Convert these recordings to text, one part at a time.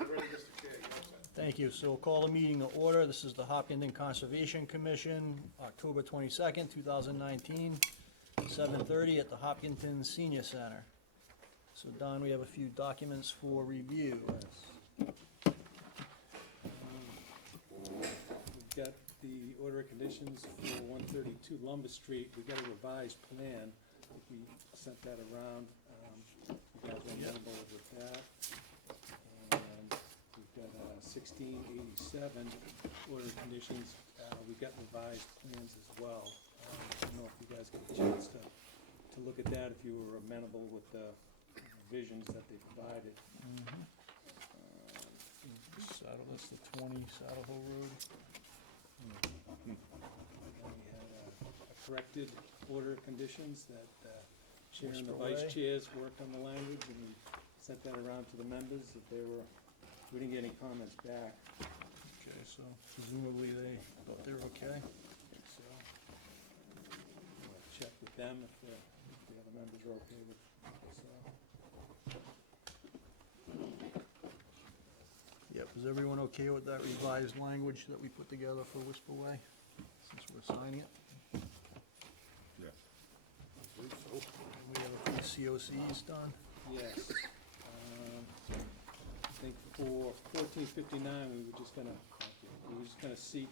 Ready, Mr. Chair, you're all set. Thank you. So we'll call the meeting to order. This is the Hopkinton Conservation Commission, October 22nd, 2019, 7:30 at the Hopkinton Senior Center. So Don, we have a few documents for review. We've got the order of conditions for 132 Lumber Street. We got a revised plan. We sent that around. You guys are amenable with that. And we've got 1687 order of conditions. We've got revised plans as well. I don't know if you guys got a chance to look at that, if you were amenable with the visions that they provided. Saddle, that's the 20 Saddle Hill Road. And then we had a corrected order of conditions that Chair and the Whisper Vice away. Chairs worked on the language, and we sent that around to the members. If they were, we didn't get any comments back, Okay, so presumably they thought they were okay. so we'll check with them if the other members are okay with, so. Yep, is everyone okay with that revised language that we put together for Whisper Way, since we're signing it? Yes. And we have a few COCs done. Yes. I think for 1459, we were just gonna seek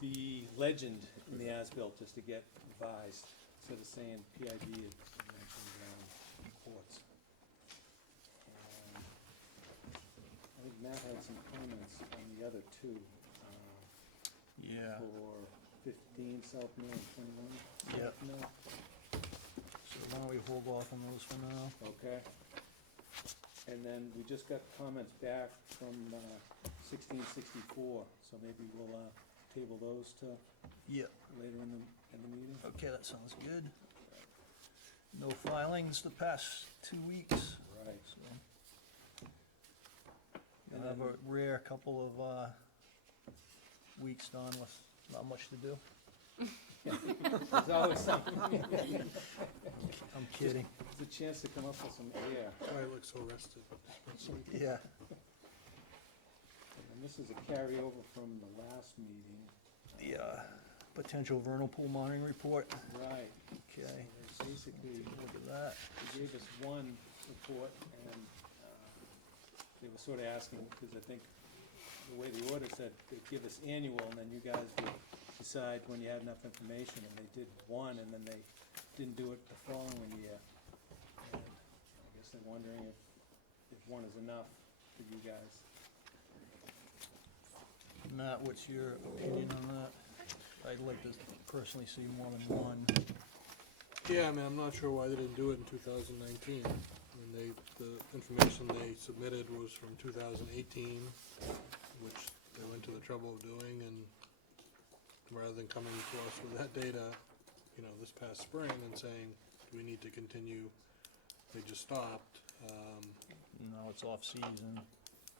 the legend in the as-built just to get revised, instead of saying PID, it mentioned reports. And I think Matt had some comments on the other two, Yeah. for 15 South Mill and 21 Yep. South Mill. So why don't we hold off on those for now? Okay. And then we just got comments back from 1664, so maybe we'll table those to Yep. later in the meeting. Okay, that sounds good. No filings the past 2 weeks, Right. so. And I have a then- rare couple of weeks done with not much to do. There's always something. I'm kidding. There's a chance to come up with some air. Why I look so rested. Yeah. And this is a carryover from the last meeting. The potential vernal pool monitoring report. Right. Okay. So they basically, Take a look at that. they gave us one report, and they were sort of asking, because I think the way the order said, they'd give us annual, and then you guys would decide when you had enough information, and they did one, and then they didn't do it the following year. And I guess they're wondering if one is enough for you guys. Matt, what's your opinion on that? I'd like to personally see more than one. Yeah, I mean, I'm not sure why they didn't do it in 2019. I mean, the information they submitted was from 2018, which they went to the trouble of doing, and rather than coming to us with that data, you know, this past spring and saying, do we need to continue, they just stopped. Now it's off-season.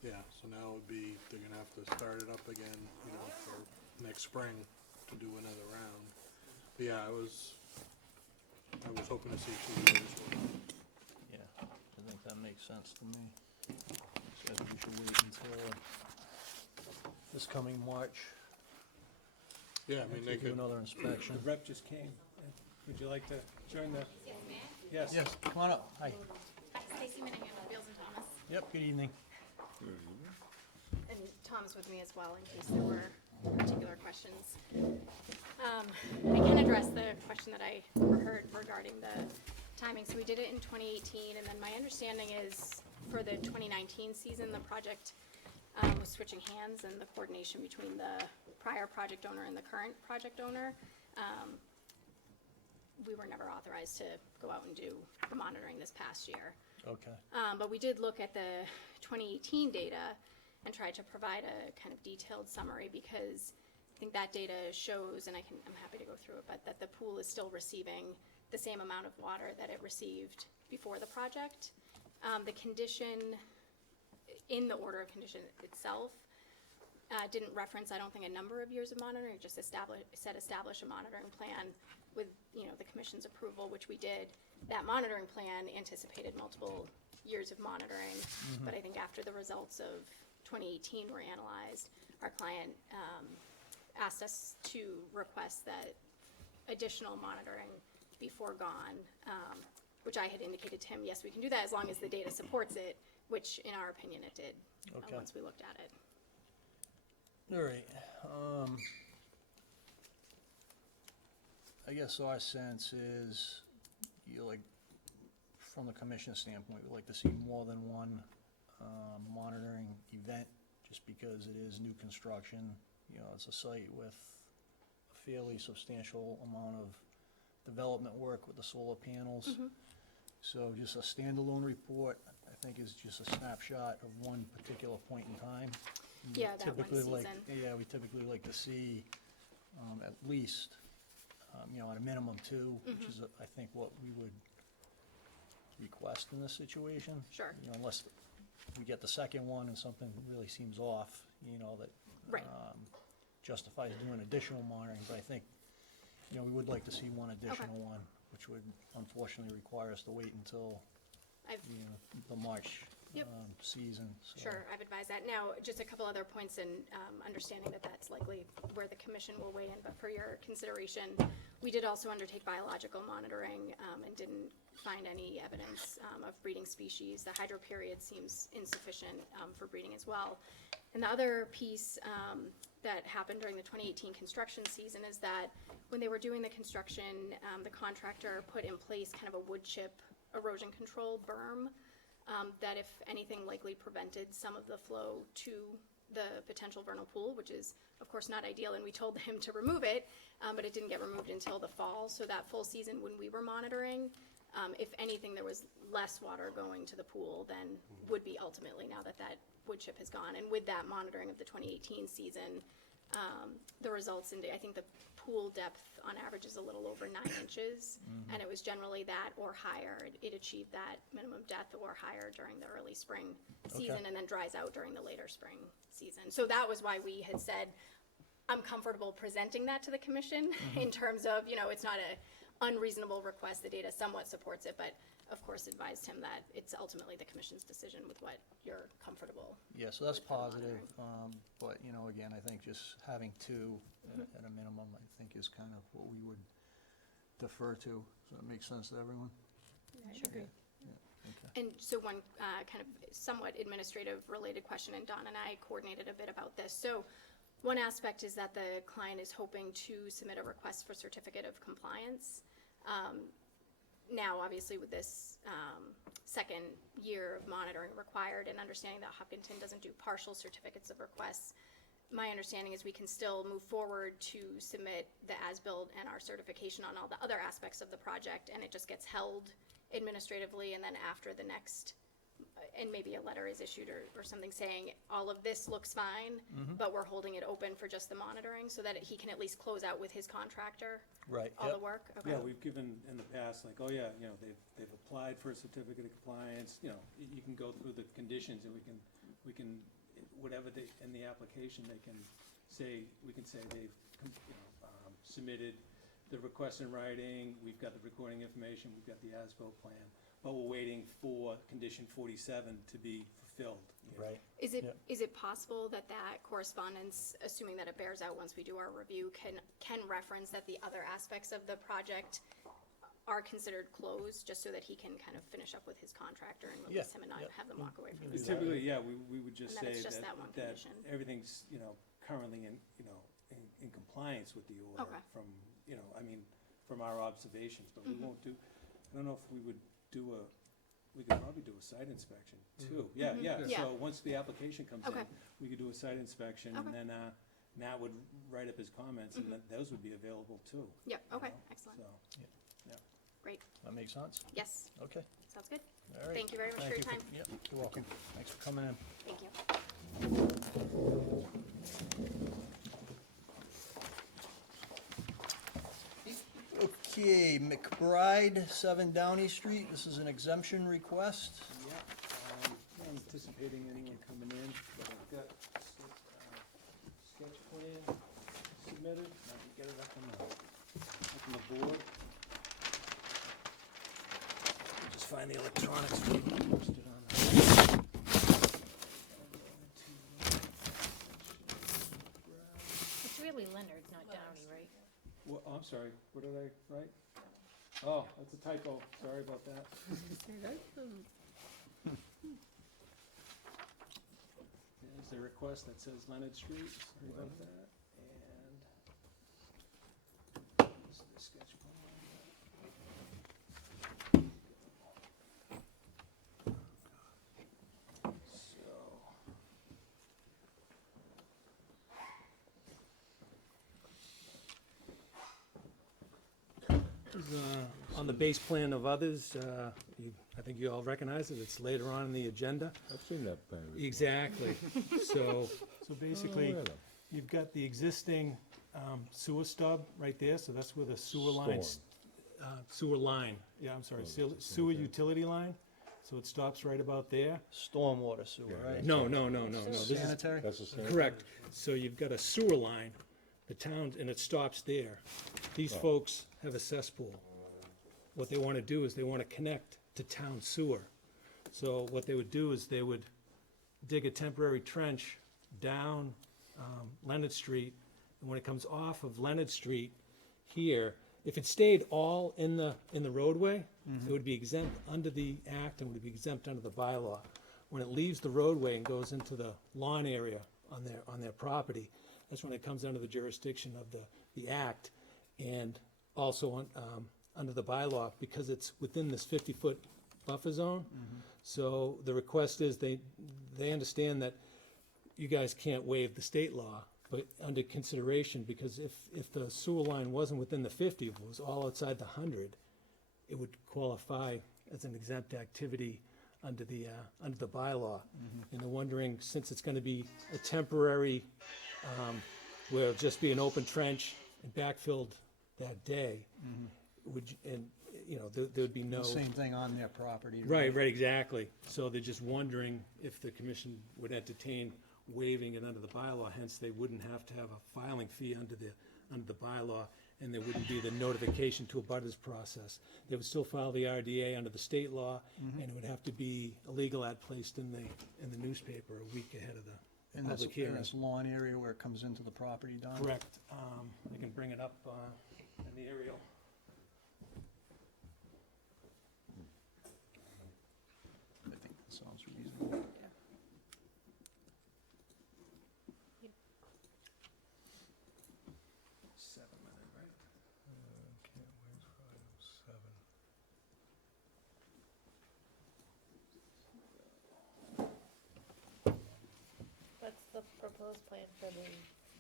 Yeah, so now it would be, they're gonna have to start it up again, you know, for next spring to do another round. But yeah, I was hoping to see 2 years. Yeah, I think that makes sense to me. So I think we should wait until this coming March. Yeah, I mean, they Do could, another inspection. The rep just came. Would you like to join the? Yes. Yes, come on up. Hi. Hi, Stacy Minningham, Beals and Thomas. Yep, good evening. And Tom's with me as well in case there were particular questions. I can address the question that I heard regarding the timing. So we did it in 2018, and then my understanding is for the 2019 season, the project was switching hands, and the coordination between the prior project owner and the current project owner, we were never authorized to go out and do the monitoring this past year. Okay. But we did look at the 2018 data and tried to provide a kind of detailed summary, because I think that data shows, and I'm happy to go through it, but that the pool is still receiving the same amount of water that it received before the project. The condition in the order of condition itself didn't reference, I don't think, a number of years of monitoring. It just establish a monitoring plan with, the commission's approval, which we did. That monitoring plan anticipated multiple years of monitoring. But I think after the results of 2018 were analyzed, our client asked us to request that additional monitoring be foregone, which I had indicated to him, yes, we can do that as long as the data supports it, which in our opinion it did, Okay. once we looked at it. All right, I guess our sense is, like, from the commission's standpoint, we'd like to see more than one, monitoring event, just because it is new construction. You know, it's a site with a fairly substantial amount of development work with the solar panels. So just a standalone report, I think, is just a snapshot of one particular point in time. Yeah, that one Typically like, season. yeah, we typically like to see, at least, you know, at a minimum two, which is, I think, what we would request in this situation. Sure. You know, unless we get the second one and something really seems off, you know, that Right. justifies doing additional monitoring, but I think, you know, we would like to see one additional one, which would unfortunately require us to wait until, I've you know, the March Yep. season, so. Sure, I've advised that. Now, just a couple other points in understanding that that's likely where the commission will weigh in, but for your consideration, we did also undertake biological monitoring and didn't find any evidence of breeding species. The hydro period seems insufficient for breeding as well. And the other piece that happened during the 2018 construction season is that when they were doing the construction, the contractor put in place kind of a wood chip erosion control berm that, if anything, likely prevented some of the flow to the potential vernal pool, which is, of course, not ideal, and we told him to remove it, but it didn't get removed until the fall. So that full season, when we were monitoring, if anything, there was less water going to the pool than would be ultimately now that that wood chip has gone. And with that monitoring of the 2018 season, the results in, I think the pool depth on average is a little over 9 inches, and it was generally that or higher. It achieved that minimum depth or higher during the early spring season, Okay. and then dries out during the later spring season. So that was why we had said, I'm comfortable presenting that to the commission in terms of, you know, it's not a unreasonable request. The data somewhat supports it, but of course advised him that it's ultimately the commission's decision with what you're comfortable. Yeah, so that's with for the positive, but, you know, again, I think just having two at a minimum, I think, is kind of what we would defer to. Does that make sense to everyone? I agree. Okay. And so one kind of somewhat administrative related question, and Don and I coordinated a bit about this. So one aspect is that the client is hoping to submit a request for certificate of compliance. Now, obviously, with this second year of monitoring required and understanding that Hopkinton doesn't do partial certificates of requests, my understanding is we can still move forward to submit the as-built and our certification on all the other aspects of the project, and it just gets held administratively, and then after the next, and maybe a letter is issued or something saying, all of this looks fine, but we're holding it open for just the monitoring, so that he can at least close out with his contractor Right, all the yep. work? Okay. Yeah, we've given in the past, like, oh yeah, you know, they've applied for a certificate of compliance, you know, you can go through the conditions and we can, whatever they, in the application, we can say they've, you know, submitted the request in writing, we've got the recording information, we've got the as-built plan, but we're waiting for condition 47 to be fulfilled. you know. Right, Is it, Yep. is it possible that that correspondence, assuming that it bears out once we do our review, can reference that the other aspects of the project are considered closed, just so that he can kind of finish up with his contractor and release him and not yep. have them walk away from do the that. site? Typically, yeah, we would just And then say it's just that one that condition. everything's, you know, currently in compliance with the order Okay. from, you know, I mean, from our observations, but we won't do, I don't know if we would do we could probably do a site inspection too. Yeah, yeah, Yeah. so once the application comes in, Okay. we could do a site inspection, and Okay. then Matt would write up his comments, and then those would be available too. Yep, you okay, know, excellent, So, great, that makes sense? yes, Okay, sounds good, all right. Thank you very much for your time. Yep, you're welcome. Thanks for coming in. thank you. Okay, McBride, 7 Downey Street, this is an exemption request. yeah, not anticipating anyone coming in, but I've got sketch plan submitted, and I can get it up on the board. Just find the electronics, posted on oh, I'm sorry, what did I write? Oh, that's a typo, sorry about that. There's the request that says Leonard Street, sorry about that, and this is the sketch plan. So, on the base plan of others, I think you all recognize it, it's later on in the agenda. I've seen that plan before. Exactly, so basically, Oh, yeah. you've got the existing sewer stub right there, so that's where the sewer line, sewer line, yeah, I'm sorry, Oh, that's the same sewer thing. utility line, so it stops right about there. Stormwater sewer, Yeah, right? No, this is, Sanitary? That's the same. correct, so you've got a sewer line, the town, and it stops there. These Oh. folks have a cesspool. What they wanna do is they wanna connect to town sewer. So what they would do is they would dig a temporary trench down Leonard Street, and when it comes off of Leonard Street here, if it stayed all in the roadway, it would be exempt under the act and would be exempt under the bylaw. When it leaves the roadway and goes into the lawn area on their property, that's when it comes under the jurisdiction of the act, and also under the bylaw, because it's within this 50-foot buffer zone. So the request is they understand that you guys can't waive the state law, but under consideration, because if the sewer line wasn't within the 50, if it was all outside the 100, it would qualify as an exempt activity under the bylaw. And they're wondering, since it's gonna be a temporary, where it'll just be an open trench and backfilled that day, there'd be no. Same thing on their property. Right, exactly. So they're just wondering if the commission would entertain waiving it under the bylaw, hence they wouldn't have to have a filing fee under the bylaw, and there wouldn't be the notification to abutters process. They would still file the RDA under the state law, and it would have to be a legal ad placed in the newspaper a week ahead of the In this, public hearing. lawn area where it comes into the property, Don? Correct. I can bring it up in the aerial. I think that sounds reasonable. Right? What's the proposed plan for the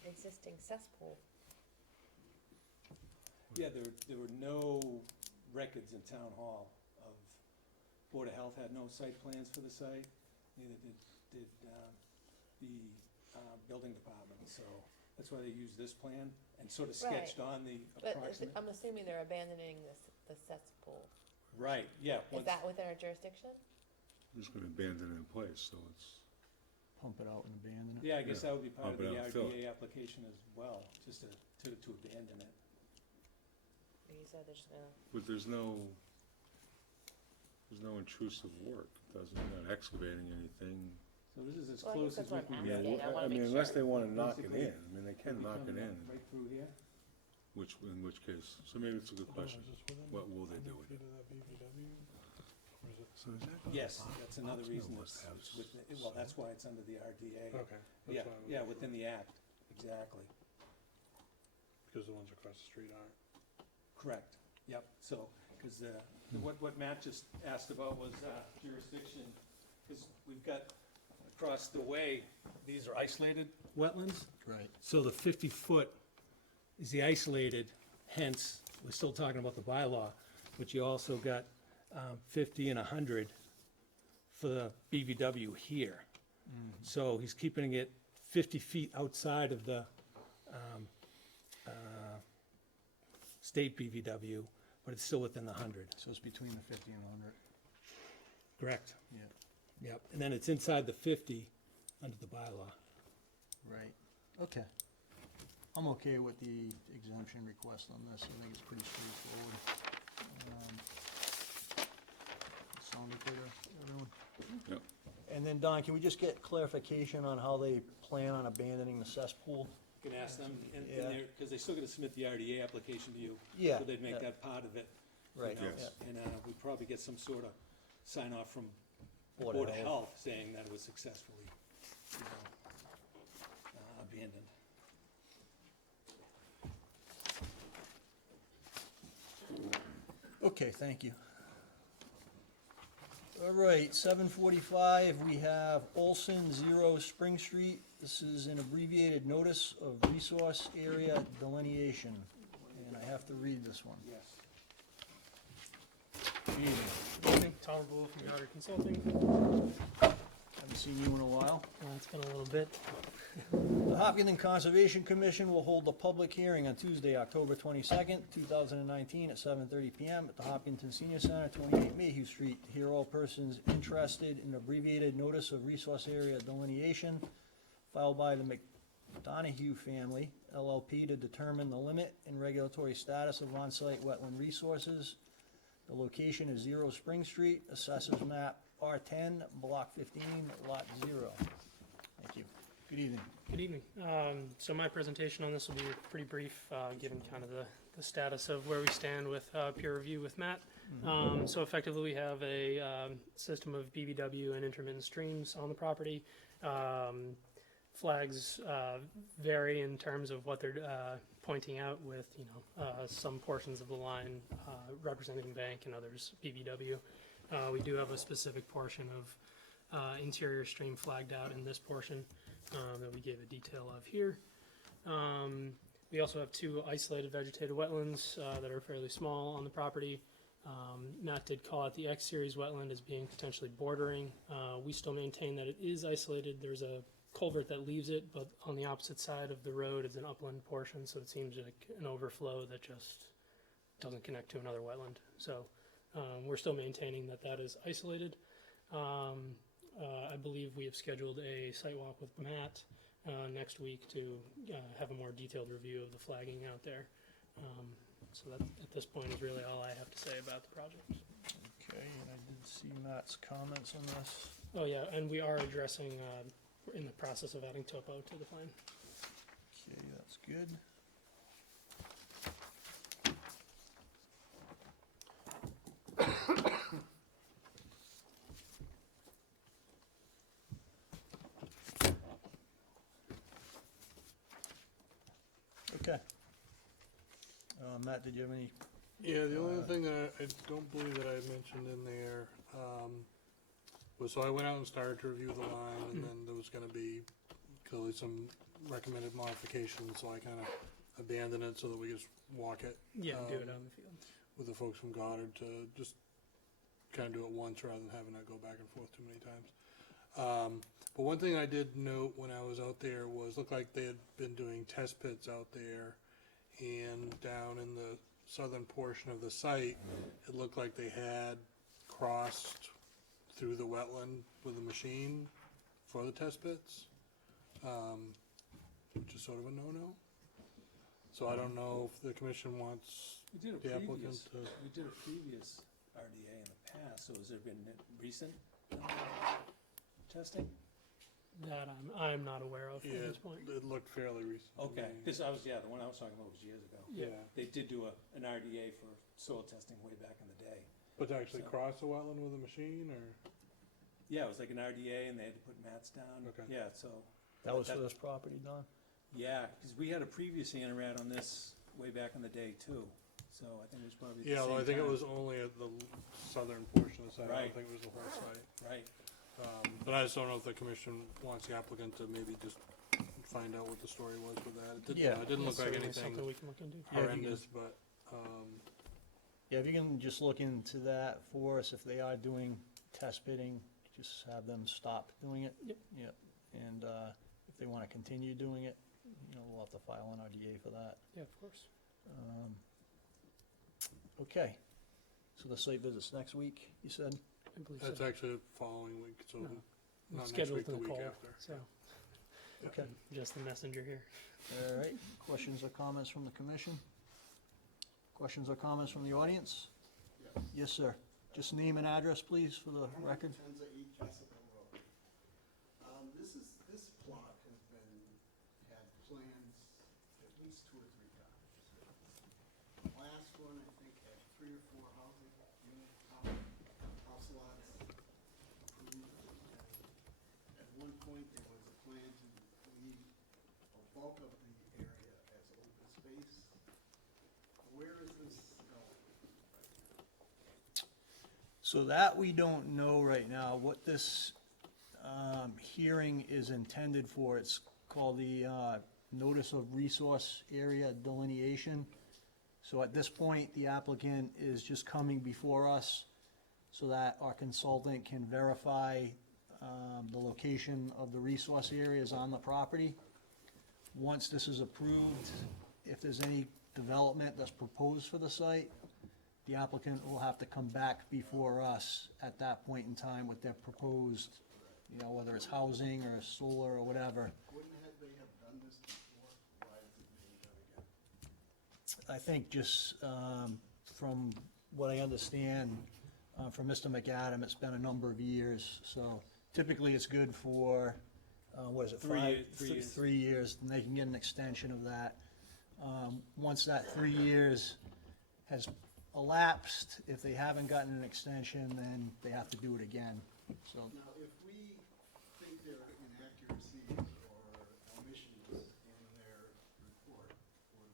existing cesspool? Yeah, there were no records in town hall of, Board of Health had no site plans for the site, neither did the building department, so that's why they used this plan and sort of sketched on the But approximate. I'm assuming they're abandoning the cesspool. Right, yeah. Is that within our jurisdiction? Just gonna abandon it in place, so it's, Pump it out and abandon it? Yeah, I guess Yeah, that would be part of pump the it out, fill it. RDA application as well, just to abandon it. You said they're just gonna, but there's no intrusive work, you're not excavating anything. So this is as Well, I close guess as that's we what can I'm get. asking. I wanna make Unless sure. they wanna knock it Basically, in, I mean, they can Would be knock it coming in, up Right through here? in which case, so maybe it's a good question. What will they do with it? So is that- Yes, that's another Oxmoor reason must have it's within, well, that's why it's under the RDA. Okay. Yeah, that's why I was- yeah, within the act, exactly. Because the ones across the street aren't. Correct, yep, so, because what Matt just asked about was jurisdiction, because we've got across the way, these are isolated wetlands, Right. so the 50-foot is the isolated, hence, we're still talking about the bylaw, but you also got 50 and 100 for the BVW here. So he's keeping it 50 feet outside of the state BVW, but it's still within the 100. So it's between the 50 and 100? Correct. Yeah. Yep, and then it's inside the 50 under the bylaw. Right, okay. I'm okay with the exemption request on this, I think it's pretty straightforward. Sounded clear to everyone? Yep. And then, Don, can we just get clarification on how they plan on abandoning the cesspool? You can ask them, and Yeah. they're, because they still gotta submit the RDA application to you. Yeah, So they'd make yeah. that part of it. you Right, know, Yes. yeah. And, we'd probably get some sort of sign off from Board Board of of Health. Health saying that it was successfully, you know, abandoned. Okay, thank you. All right, 7:45, we have Olson 0 Spring Street. This is an abbreviated notice of resource area delineation, and I have to read this one. Yes. Good evening. Evening, Tom Bull from Goddard Consulting. Haven't seen you in a while. It's been a little bit. The Hopkinton Conservation Commission will hold a public hearing on Tuesday, October 22nd, 2019, at 7:30 PM at the Hopkinton Senior Center, 28 Mayhew Street, to hear all persons interested in abbreviated notice of resource area delineation filed by the McDonough family, LLP, to determine the limit and regulatory status of on-site wetland resources. The location is 0 Spring Street, Assessors Map R10, Block 15, Lot 0. Thank you. Good evening. Good evening. So my presentation on this will be pretty brief, given kind of the status of where we stand with peer review with Matt. So effectively, we have a system of BBW and intermittent streams on the property. Flags vary in terms of what they're pointing out, with some portions of the line representing bank and others BBW. We do have a specific portion of interior stream flagged out in this portion that we gave a detail of here. We also have 2 isolated vegetated wetlands that are fairly small on the property. Matt did call out the X series wetland as being potentially bordering. We still maintain that it is isolated. There's a culvert that leaves it, but on the opposite side of the road is an upland portion, so it seems like an overflow that just doesn't connect to another wetland. So we're still maintaining that that is isolated. I believe we have scheduled a site walk with Matt next week to have a more detailed review of the flagging out there. So that, at this point, is really all I have to say about the project. Okay, and I did see Matt's comments on this. Oh yeah, and we are addressing, we're in the process of adding topo to the plan. Okay, that's good. Okay. Matt, did you have any? Yeah, the only thing that I don't believe that I mentioned in there, was, so I went out and started to review the line, and then there was gonna be clearly some recommended modifications, so I kinda abandoned it so that we could just walk it. Yeah, do it um, out in the field. With the folks from Goddard to just kinda do it once rather than having to go back and forth too many times. But one thing I did note when I was out there was, looked like they had been doing test pits out there, and down in the southern portion of the site, it looked like they had crossed through the wetland with a machine for the test pits, which is sort of a no-no. So I don't know if the commission wants We did the a applicant previous, to, we did a previous RDA in the past, so has there been recent testing? That I'm not aware of yeah, at this point. it looked fairly recent. to Okay, me. because I was, yeah, the one I was talking about was years ago. Yeah, They did do an RDA for soil testing way back in the day. but to actually So- cross the wetland with a machine, or? Yeah, it was like an RDA, and they had to put mats down. Okay. Yeah, so, That was for this property, Don? yeah, because we had a previous ANRAD on this way back in the day too. So I think it was probably the Yeah, same well, I think it time. was only at the southern portion of the site, I Right. don't think it was the whole site. Right. But I just don't know if the commission wants the applicant to maybe just find out what the story was with that. It didn't, Yeah. it didn't look like Certainly anything something we can look into. Yeah, if you horrendous, but, Yeah, if you can just look into that for us, if they are doing test pitting, just have them stop doing it. Yep. Yep, and, if they wanna continue doing it, we'll have to file an RDA for that. Yeah, of course. Okay, so the site visit's next week, you said? I believe that's so. actually the following week, so No. not next Scheduled week, the to week call, after. so Yeah. Okay. just the messenger here. All right, questions or comments from the commission? Questions or comments from the audience? Yes, sir. Just name and address, please, for the record. Tenza 8 Jessica Road. This plot has been, had plans bulk of the area as open space. Where is this going? So that we don't know right now. What this hearing is intended for, it's called the Notice of Resource Area Delineation. So at this point, the applicant is just coming before us so that our consultant can verify the location of the resource areas on the property. Once this is approved, if there's any development that's proposed for the site, the applicant will have to come back before us at that point in time with their proposed, you know, whether it's housing or solar or whatever. Wouldn't they have done this before? Why is it being done again? I think just from what I understand from Mr. McAdam, it's been a number of years. So typically it's good for, what is it, 3 years. 3 years. 3 years, and they can get an extension of that. Once that 3 years has elapsed, if they haven't gotten an extension, then they have to do it again. So Now, if we think there are inaccuracies or omissions in their report, what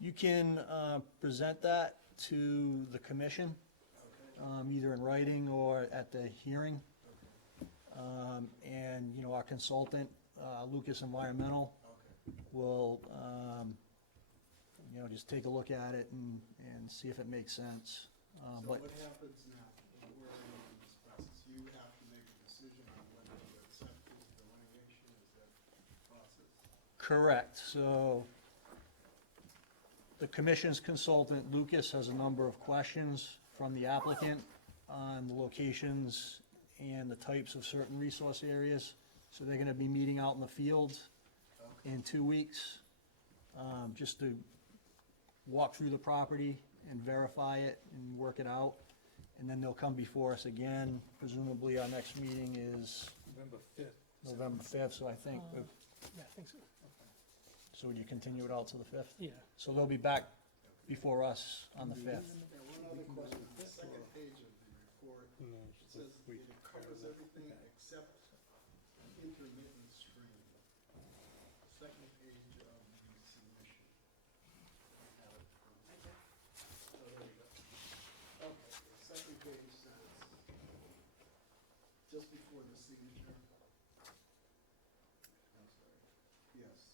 do? you can present that to the commission, Okay, either in writing or at the hearing. okay, And, you know, our consultant, Lucas Environmental, okay. will, you know, just take a look at it and see if it makes sense. So But what happens now? Where are you in this process? You have to make a decision on whether to accept this delineation, is that the process? correct, so the commission's consultant, Lucas, has a number of questions from the applicant on the locations and the types of certain resource areas. So they're gonna be meeting out in the field in 2 weeks, just to walk through the property and verify it and work it out. And then they'll come before us again. Presumably our next meeting is November 5th. November 5th, so I think, Yeah, I think so. so would you continue it out to the 5th? Yeah. So they'll be back before us on the 5th. Now, one other question, on the second page of the report, No, it says it covers everything except an intermittent stream. Second page of the submission. I have it from- Oh, there you go. Okay, the second page says, just before the signature. I'm sorry, yes.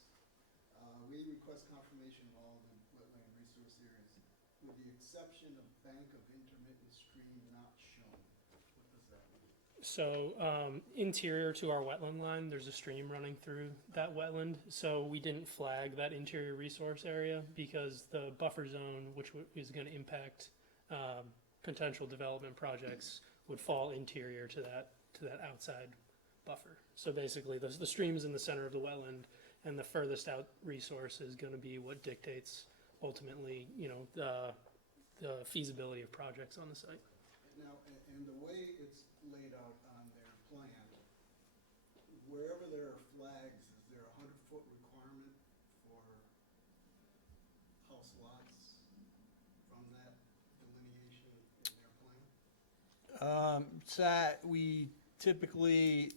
We request confirmation of all the wetland resource areas, with the exception of bank of intermittent stream not shown. What does that mean? So, interior to our wetland line, there's a stream running through that wetland. So we didn't flag that interior resource area because the buffer zone, which is gonna impact, potential development projects, would fall interior to that outside buffer. So basically, the stream's in the center of the wetland, and the furthest out resource is gonna be what dictates ultimately, you know, the feasibility of projects on the site. Now, and the way it's laid out on their plan, wherever there are flags, is there a 100-foot requirement for house lots from that delineation in their plan? So that we typically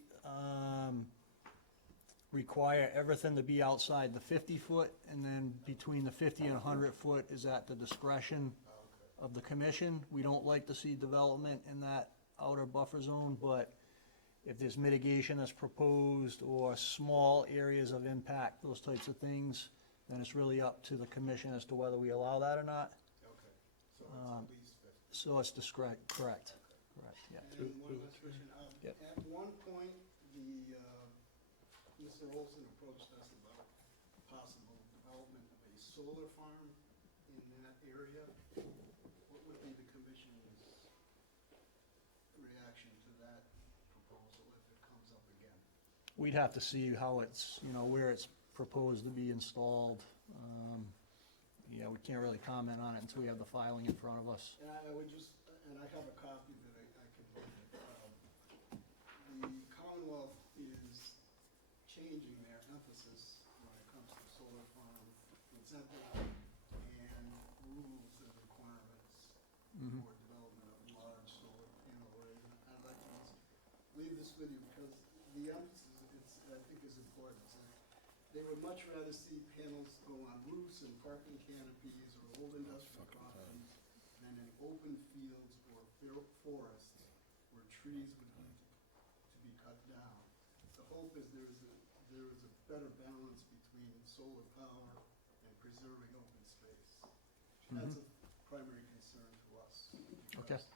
require everything to be outside the 50-foot, and then between the 50 and 100-foot is at the discretion of the commission. We don't like to see development in that outer buffer zone, but if there's mitigation that's proposed or small areas of impact, those types of things, then it's really up to the commission as to whether we allow that or not. Okay, so it's at least 50. So it's correct, yeah. And one last question, Yep. at one point, Mr. Olson approached us about possible development of a solar farm in that area. What would be the commission's reaction to that proposal if it comes up again? We'd have to see how it's, you know, where it's proposed to be installed. Yeah, we can't really comment on it until we have the filing in front of us. And I would just, and I have a copy that I can look at. The Commonwealth is changing their emphasis when it comes to solar farm incentive and rules and requirements for development of large solar panel arrays. And I'd like to just leave this with you because the emphasis, I think is important. It's they would much rather see panels go on roofs and parking canopies or old industrial properties than in open fields or forests where trees would need to be cut down. The hope is there is a better balance between solar power and preserving open space. That's a primary concern to us. Okay. because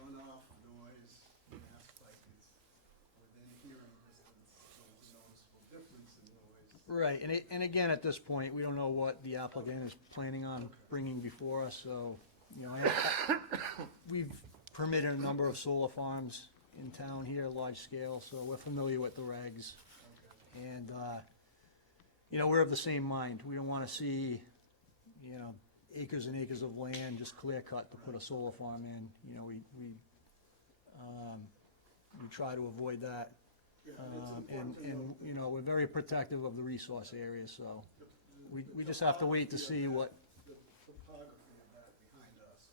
Runoff, noise, mass spikes, within hearing distance, there's a noticeable difference in noise. Right, and again, at this point, we don't know what the applicant is planning on bringing before us, so, you know, we've permitted a number of solar farms in town here, large scale, so we're familiar with the regs. And, you know, we're of the same mind. We don't wanna see, you know, acres and acres of land just clear cut to put a solar farm in. You know, we try to avoid that. Yeah, it's important to And, note you know, we're very protective of the resource areas, so we just have to wait to see what, the topography of that behind us.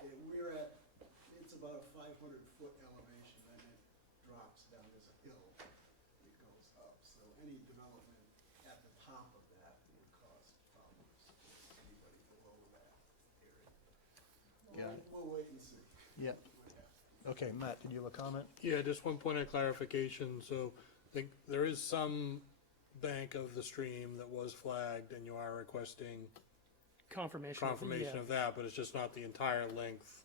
We're at, it's about a 500-foot elevation, and it drops down, there's a hill, it goes up. So any development at the top of that would cause problems to anybody below that area. Yeah. We'll wait and see yeah. what happens. Okay, Matt, did you have a comment? Yeah, just one point of clarification, so I think there is some bank of the stream that was flagged, and you are requesting Confirmation. confirmation yeah. of that, but it's just not the entire length.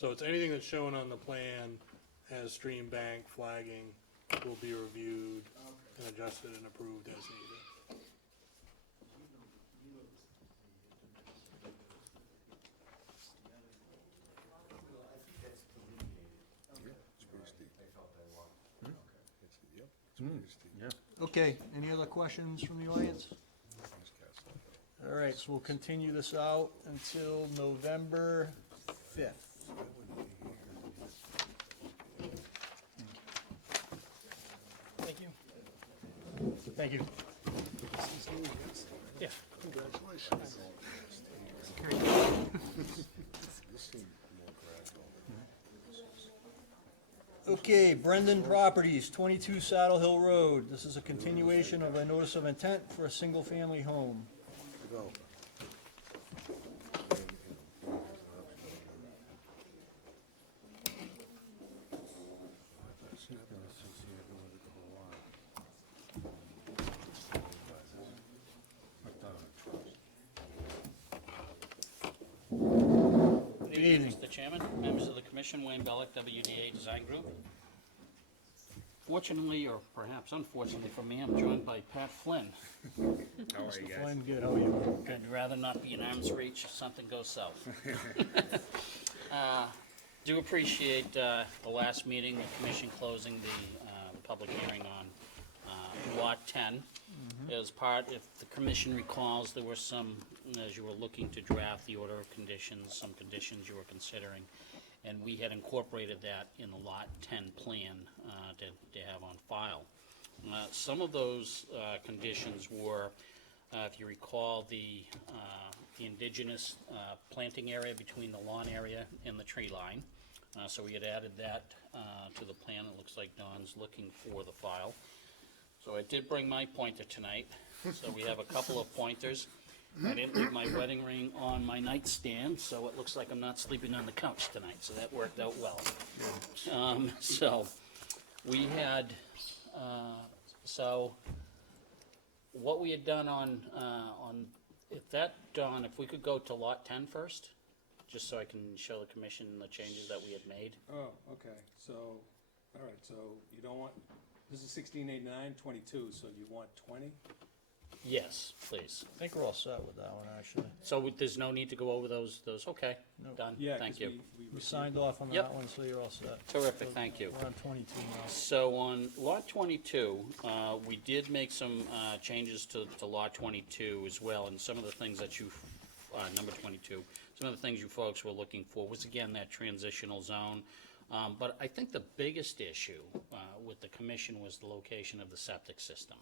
So it's anything that's shown on the plan as stream bank flagging will be reviewed and adjusted and approved as needed. Yeah, it's pretty steep. Yep, it's pretty steep. Okay, any other questions from the audience? Nice castle. All right, so we'll continue this out until November 5th. Thank you. Thank you. Yeah. Congratulations. This seemed more gradual. Okay, Brendan Properties, 22 Saddle Hill Road. This is a continuation of a notice of intent for a single-family home. Developer. Good evening. Mr. Chairman, members of the commission, Wayne Bellick, WDA Design Group. Fortunately, or perhaps unfortunately for me, I'm joined by Pat Flynn. Flynn, good, how are you? I'd rather not be in arm's reach if something goes south. Do appreciate the last meeting, the commission closing the public hearing on Lot 10. As part, if the commission recalls, there were some, as you were looking to draft the order of conditions, some conditions you were considering, and we had incorporated that in the Lot 10 plan to have on file. Some of those conditions were, if you recall, the indigenous planting area between the lawn area and the tree line. So we had added that to the plan. It looks like Don's looking for the file. So I did bring my pointer tonight, so we have a couple of pointers. I didn't leave my wedding ring on my nightstand, so it looks like I'm not sleeping on the couch tonight, so that worked out well. So, we had, so, what we had done on, if that, Don, if we could go to Lot 10 first, just so I can show the commission the changes that we had made. Oh, okay, so, all right, so you don't want, this is 1689, 22, so you want 20? Yes, please. I think we're all set with that one, actually. So there's no need to go over those, okay, Nope. done, Yeah, thank 'cause you. We reviewed- signed off on Yep. that one, so you're all set. Terrific, thank you. We're on 22 now. So on lot 22, we did make some changes to lot 22 as well, and some of the things that you, number 22, some of the things you folks were looking for was, again, that transitional zone. But I think the biggest issue with the commission was the location of the septic system.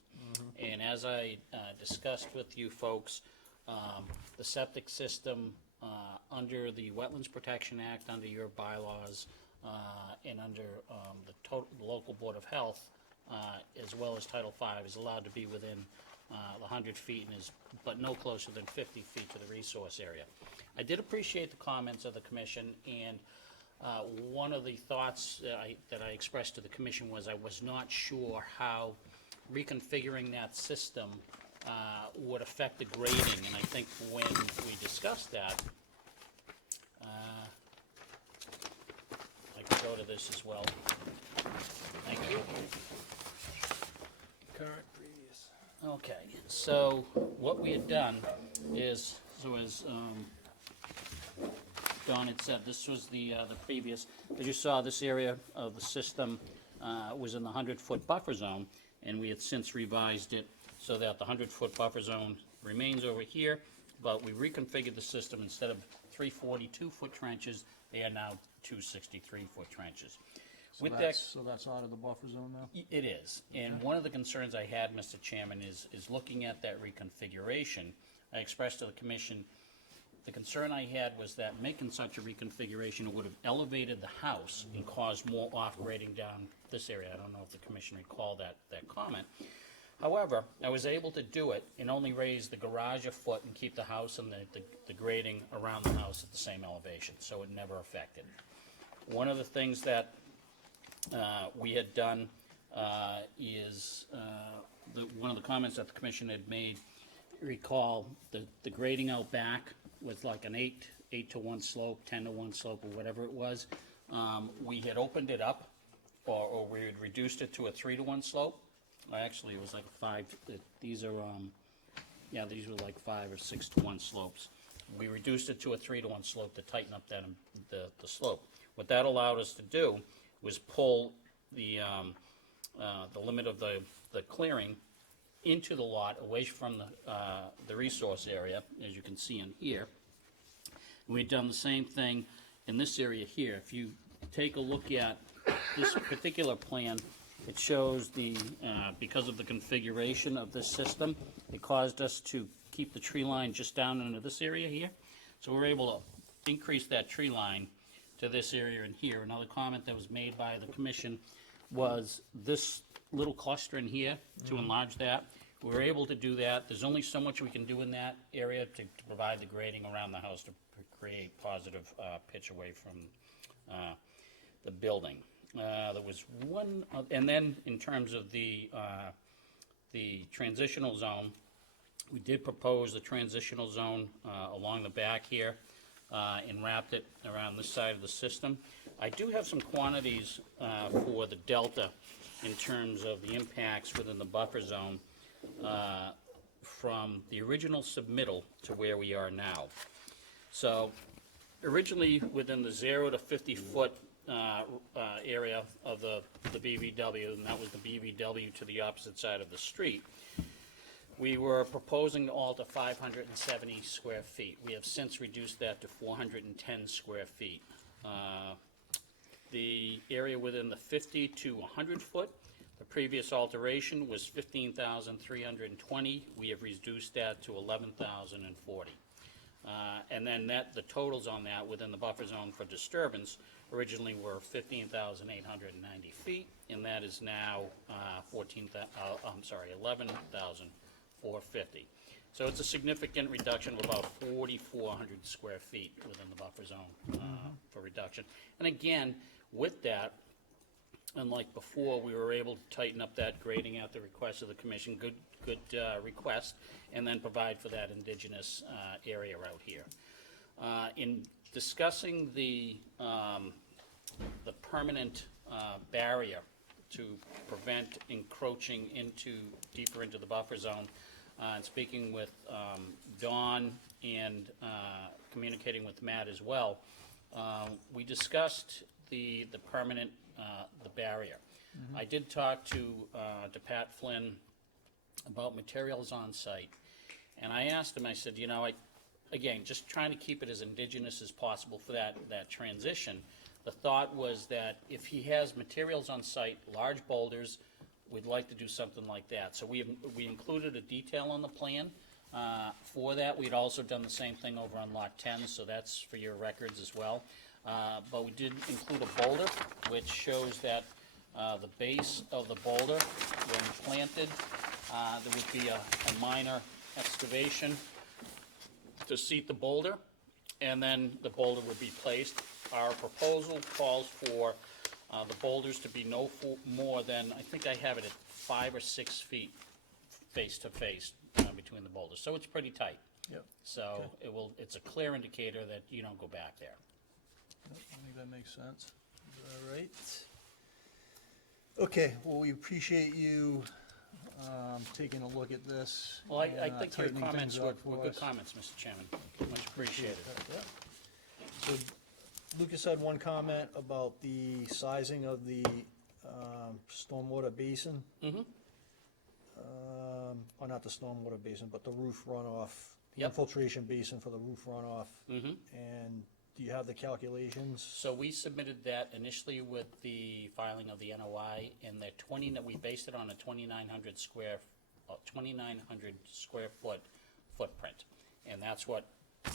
And as I discussed with you folks, the septic system, under the Wetlands Protection Act, under your bylaws, and under the local Board of Health, as well as Title V, is allowed to be within the 100 feet and is, but no closer than 50 feet to the resource area. I did appreciate the comments of the commission, and one of the thoughts that I expressed to the commission was I was not sure how reconfiguring that system would affect the grading, and I think when we discussed that, I can go to this as well. Thank you. Current, previous. Okay, so what we had done is, so as Don had said, this was the previous, as you saw, this area of the system was in the 100-foot buffer zone, and we had since revised it so that the 100-foot buffer zone remains over here, but we reconfigured the system. Instead of 3 42-foot trenches, they are now 2 63-foot trenches. So that's out of the buffer zone now? It is, and one of the concerns I had, Mr. Chairman, is looking at that reconfiguration. I expressed to the commission, the concern I had was that making such a reconfiguration would have elevated the house and caused more off-grading down this area. I don't know if the commission recalled that comment. However, I was able to do it and only raise the garage a foot and keep the house and the grading around the house at the same elevation, so it never affected. One of the things that we had done is, one of the comments that the commission had made, recall the grading out back was like an 8 to 1 slope, 10 to 1 slope, or whatever it was. We had opened it up, or we had reduced it to a 3 to 1 slope. Actually, it was like 5, these are, yeah, these were like 5 or 6 to 1 slopes. We reduced it to a 3 to 1 slope to tighten up that, the slope. What that allowed us to do was pull the limit of the clearing into the lot, away from the resource area, as you can see in here. We've done the same thing in this area here. If you take a look at this particular plan, it shows the, because of the configuration of this system, it caused us to keep the tree line just down into this area here. So we're able to increase that tree line to this area in here. Another comment that was made by the commission was this little cluster in here, to enlarge that. We were able to do that. There's only so much we can do in that area to provide the grading around the house to create positive pitch away from the building. There was one, and then in terms of the transitional zone, we did propose the transitional zone along the back here and wrapped it around this side of the system. I do have some quantities for the delta in terms of the impacts within the buffer zone from the original submittal to where we are now. So originally within the 0 to 50 foot area of the BVW, and that was the BVW to the opposite side of the street, we were proposing to alter 570 square feet. We have since reduced that to 410 square feet. The area within the 50 to 100 foot, the previous alteration was 15,320. We have reduced that to 11,040. And then the totals on that within the buffer zone for disturbance originally were 15,890 feet, and that is now 11,450. So it's a significant reduction of about 4,400 square feet within the buffer zone for reduction. And again, with that, unlike before, we were able to tighten up that grading at the request of the commission. Good request, and then provide for that indigenous area out here. In discussing the permanent barrier to prevent encroaching deeper into the buffer zone, and speaking with Dawn and communicating with Matt as well, we discussed the permanent the barrier. I did talk to Pat Flynn about materials on site, and I asked him, I said, you know, again, just trying to keep it as indigenous as possible for that transition. The thought was that if he has materials on site, large boulders, we'd like to do something like that. So we included a detail on the plan for that. We'd also done the same thing over on Lot 10, so that's for your records as well. But we did include a boulder, which shows that the base of the boulder, when planted, there would be a minor excavation to seat the boulder, and then the boulder would be placed. Our proposal calls for the boulders to be no more than, I think I have it at 5 or 6 feet face to face between the boulders, so it's pretty tight. Yep. So it's a clear indicator that you don't go back there. Yep, I think that makes sense. All right. Okay, well, we appreciate you taking a look at this. Well, I and, think your tightening comments things were up for good us. comments, Mr. Chairman. Much appreciated. Yeah. So Lucas had one comment about the sizing of the stormwater basin. Mm-hmm. Or not the stormwater basin, but the roof runoff. The Yep. infiltration basin for the roof runoff. Mm-hmm. And do you have the calculations? So we submitted that initially with the filing of the NOI, and we based it on a 2,900 square foot footprint. And that's what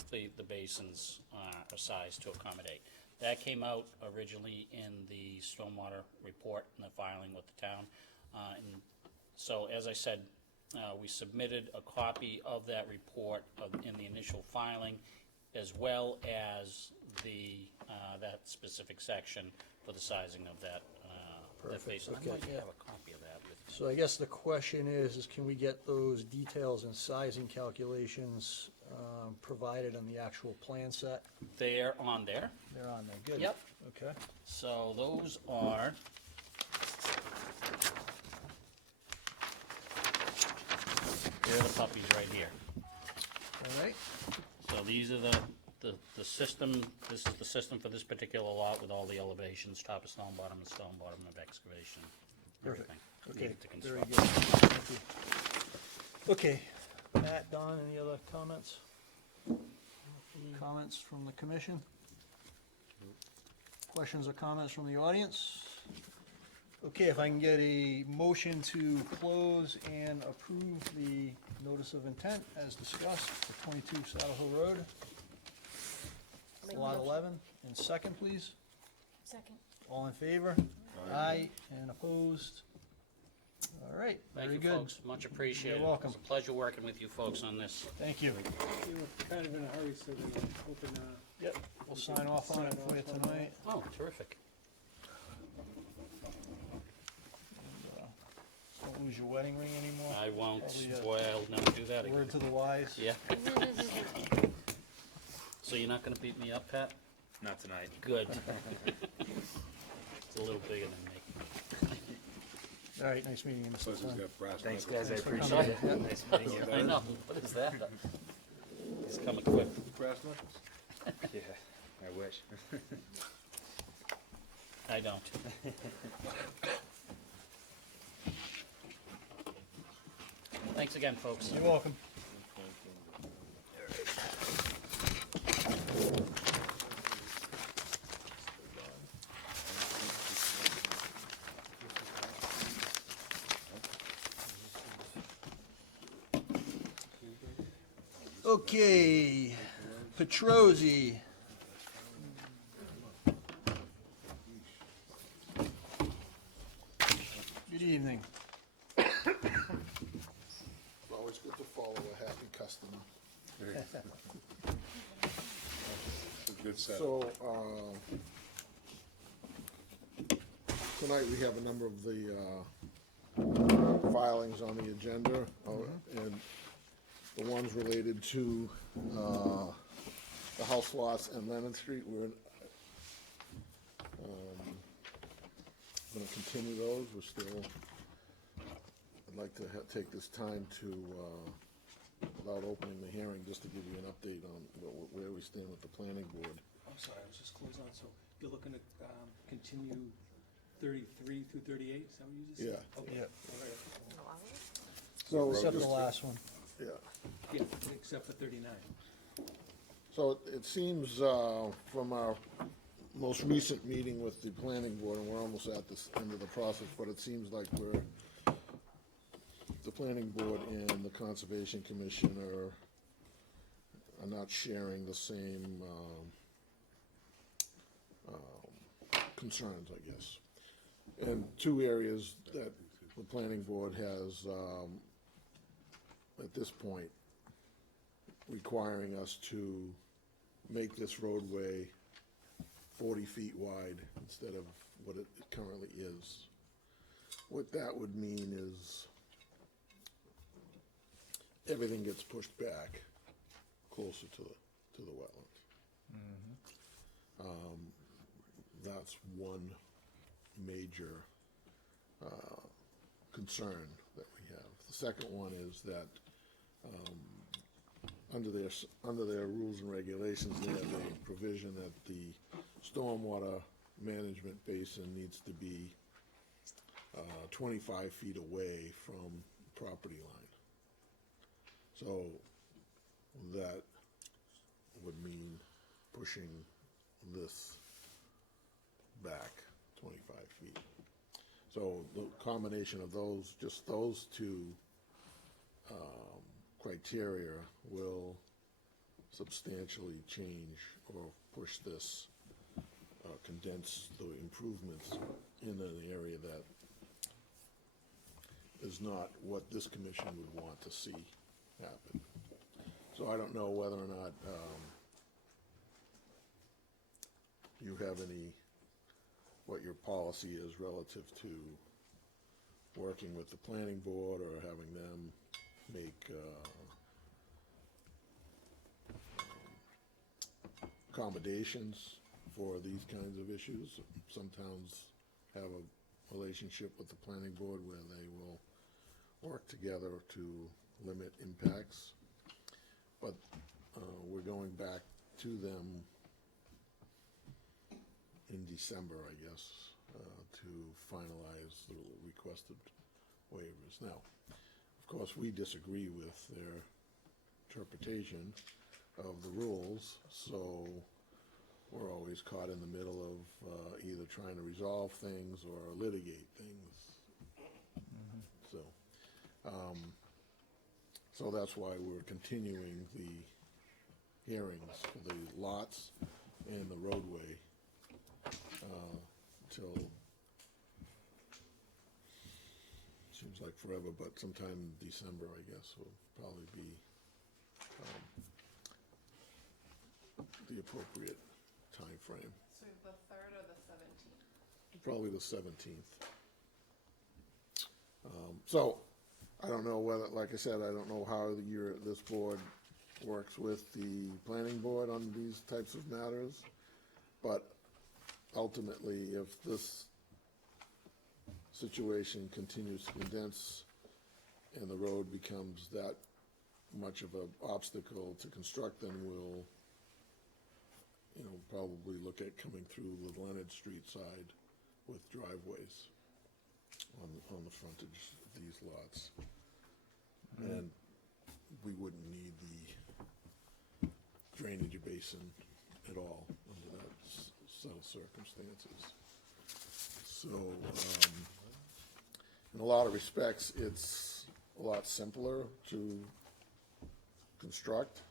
the basins are sized to accommodate. That came out originally in the stormwater report and the filing with the town. And so, as I said, we submitted a copy of that report in the initial filing, as well as that specific section for the sizing of that Perfect, basin. okay. I might have a copy of that with me. So I guess the question is can we get those details and sizing calculations provided on the actual plan set? They're on there. They're on there, good. Yep. Okay, So those are, they're the puppies right here. all right, So these are the system, this is the system for this particular lot with all the elevations, top of stone, bottom of excavation, perfect. everything. Okay, needed to very construct. good. Thank you. Okay, Matt, Don, any other comments? Comments from the commission? Questions or comments from the audience? Okay, if I can get a motion to close and approve the notice of intent as discussed for 22 Saddle Hill Road, Make a lot motion. 11, and second, please. Second. All in favor? Aye, and opposed? All right, Thank very you, good. folks, much appreciated. You're welcome. It's a pleasure working with you folks on this. Thank you. We were kind of in a hurry, so we were hoping, Yep. We'll sign off on it for you tonight. Oh, terrific. Don't lose your wedding ring anymore. I won't, Probably, boy, I'll never do that again. Word to the wise. Yeah. So you're not gonna beat me up, Pat? Not tonight. Good. It's a little bigger than me. All right, nice meeting you, Mr. Plus he's Sun. got brass Thanks, knuckles. guys. I for appreciate it. coming. Nice meeting you. I know, what is that? He's coming quick. Brass knuckles? Yeah, I wish. I don't. Thanks again, folks. You're welcome. Okay, Petrosi. Good evening. Always good to follow a happy customer. It's a good set. So, tonight we have a number of the, filings on the agenda, and the ones related to, the house lots and Lennon Street, we're, gonna continue those, we're still, I'd like to take this time to, without opening the hearing, just to give you an update on where we stand with the planning board. I'm sorry, I was just closed on, so you're looking to continue 33 through 38, is that what you just said? Yeah. Okay. Yep. All right. So, Except the just- last one. Yeah, Yeah, except for 39. so it seems, from our most recent meeting with the planning board, and we're almost at this end of the process, but it seems like the planning board and the conservation commission are not sharing the same, concerns, I guess. And two areas that the planning board has, at this point, requiring us to make this roadway 40 feet wide instead of what it currently is. What that would mean is everything gets pushed back closer to the wetland. That's one major concern that we have. The second one is that under their rules and regulations, they have a provision that the stormwater management basin needs to be 25 feet away from property line. So that would mean pushing this back 25 feet. So the combination of those, just those two criteria will substantially change or push this, condense the improvements in an area that is not what this commission would want to see happen. So I don't know whether or not you have any, what your policy is relative to working with the planning board or having them make accommodations for these kinds of issues. Some towns have a relationship with the planning board where they will work together to limit impacts. But we're going back to them in December, I guess, to finalize the requested waivers. Now, of course, we disagree with their interpretation of the rules, so we're always caught in the middle of either trying to resolve things or litigate things. So that's why we're continuing the hearings for the lots and the roadway till, seems like forever, but sometime in December, I guess, will probably be the appropriate time frame. So the 3rd or the 17th? Probably the 17th. So, I don't know whether, like I said, I don't know how this board works with the planning board on these types of matters, but ultimately, if this situation continues to condense and the road becomes that much of an obstacle to construct, then we'll, probably look at coming through the Leonard Street side with driveways on the frontage of these lots. And we wouldn't need the drainage basin at all under that set of circumstances. So, in a lot of respects, it's a lot simpler to construct.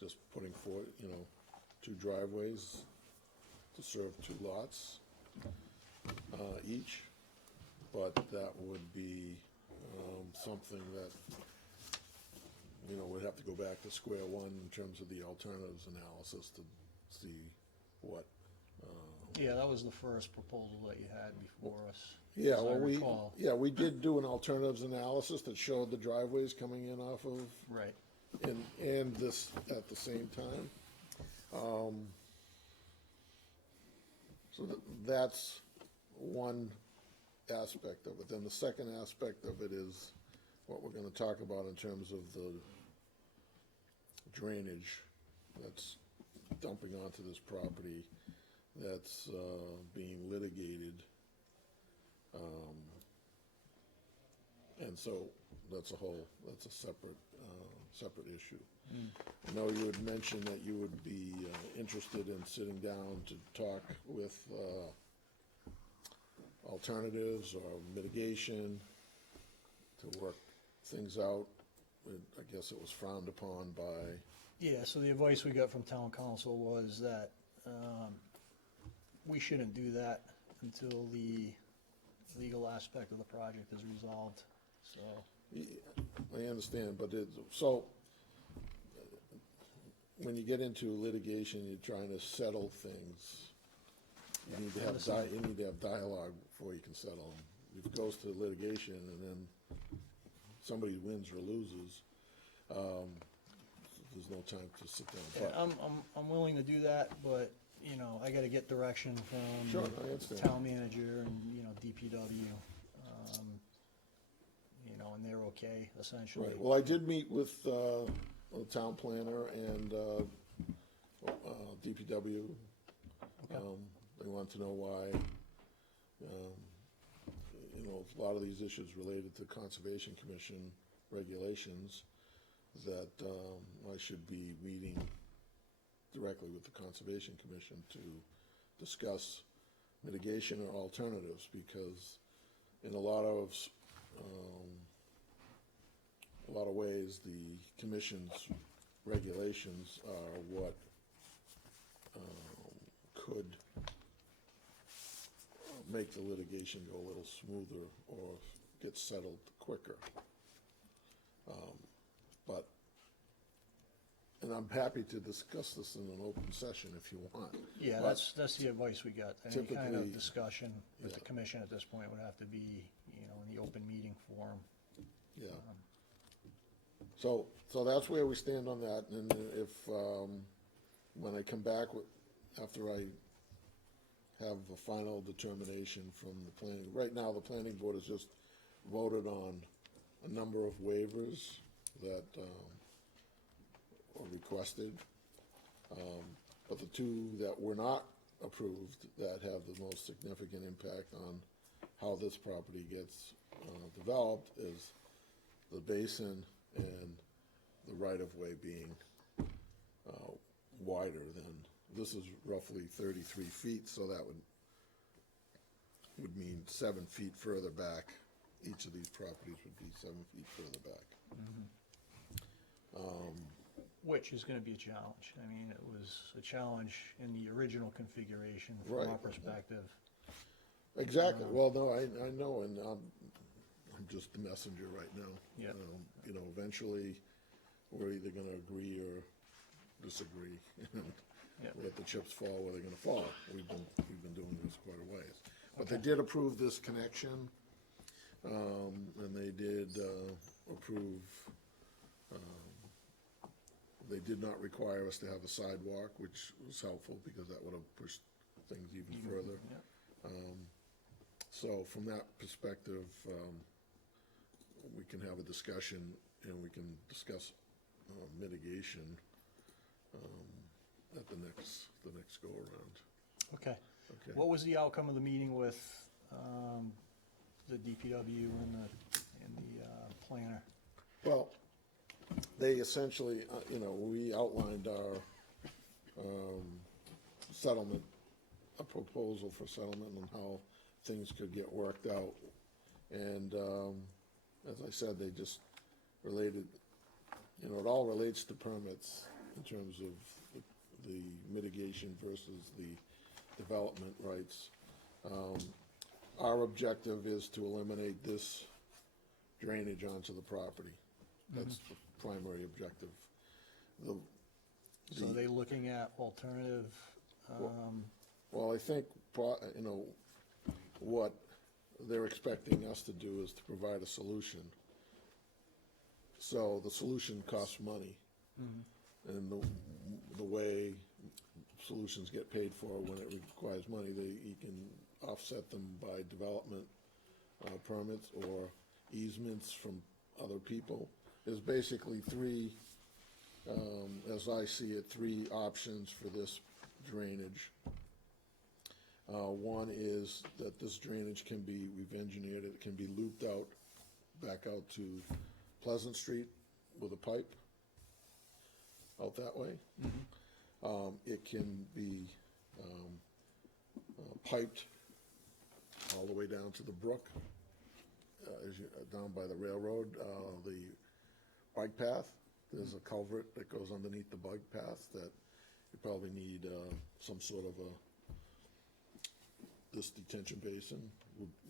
Just putting forth, two driveways to serve two lots each, but that would be something that, we'd have to go back to square one in terms of the alternatives analysis to see what. Yeah, that was the first proposal that you had before us. Yeah, as I well, recall. we did do an alternatives analysis that showed the driveways coming in off of. Right. And this at the same time. So that's one aspect of it. Then the second aspect of it is what we're gonna talk about in terms of the drainage that's dumping onto this property, that's being litigated. And so that's a separate issue. I know you had mentioned that you would be interested in sitting down to talk with alternatives or mitigation to work things out. I guess it was frowned upon by. Yeah, so the advice we got from town council was that we shouldn't do that until the legal aspect of the project is resolved, so. I understand, but so, when you get into litigation, you're trying to settle things. You need to have dialogue before you can settle them. If it goes to litigation and then somebody wins or loses, there's no time to sit down. But I'm willing to do that, but, you know, I gotta get direction from Sure, I the understand. town manager and, you know, DPW. You know, and they're okay, essentially. Right, well, I did meet with the town planner and DPW. Okay. They want to know why, you know, a lot of these issues related to Conservation Commission regulations, that I should be meeting directly with the Conservation Commission to discuss mitigation or alternatives, because in a lot of ways, the commission's regulations are what could make the litigation go a little smoother or get settled quicker. But, and I'm happy to discuss this in an open session if you want. Yeah, But that's the advice we got. Any kind typically, of discussion with the yeah. commission at this point would have to be, you know, in the open meeting forum. Yeah. So that's where we stand on that, and if, when I come back after I have a final determination from the planning, right now, the planning board has just voted on a number of waivers that, are requested. But the two that were not approved, that have the most significant impact on how this property gets, developed, is the basin and the right-of-way being wider than, this is roughly 33 feet, so that would mean 7 feet further back. Each of these properties would be 7 feet further back. Which is gonna be a challenge. I mean, it was a challenge in the original configuration from our Right. perspective. Exactly, well, no, I know, and I'm just the messenger right now. Yeah. You know, eventually, we're either gonna agree or disagree, and Yeah. let the chips fall where they're gonna fall. We've been doing this quite a ways. But they did approve this connection, and they did approve, they did not require us to have a sidewalk, which was helpful, because that would have pushed things even further. Yeah. So from that perspective, we can have a discussion, and we can discuss mitigation at the next go-around. Okay. Okay. What was the outcome of the meeting with the DPW and the planner? Well, they essentially, you know, we outlined our settlement, a proposal for settlement and how things could get worked out. And as I said, they just related, you know, it all relates to permits in terms of the mitigation versus the development rights. Our objective is to eliminate this drainage onto the property. That's the primary objective. So are they looking at alternative, Well, I think, you know, what they're expecting us to do is to provide a solution. So the solution costs money. And the way solutions get paid for when it requires money, you can offset them by development permits or easements from other people. There's basically three, as I see it, three options for this drainage. One is that this drainage can be, we've engineered it, can be looped out, back out to Pleasant Street with a pipe out that way. It can be piped all the way down to the brook, as you, down by the railroad, the bike path. There's a culvert that goes underneath the bike path that you probably need some sort of a this detention basin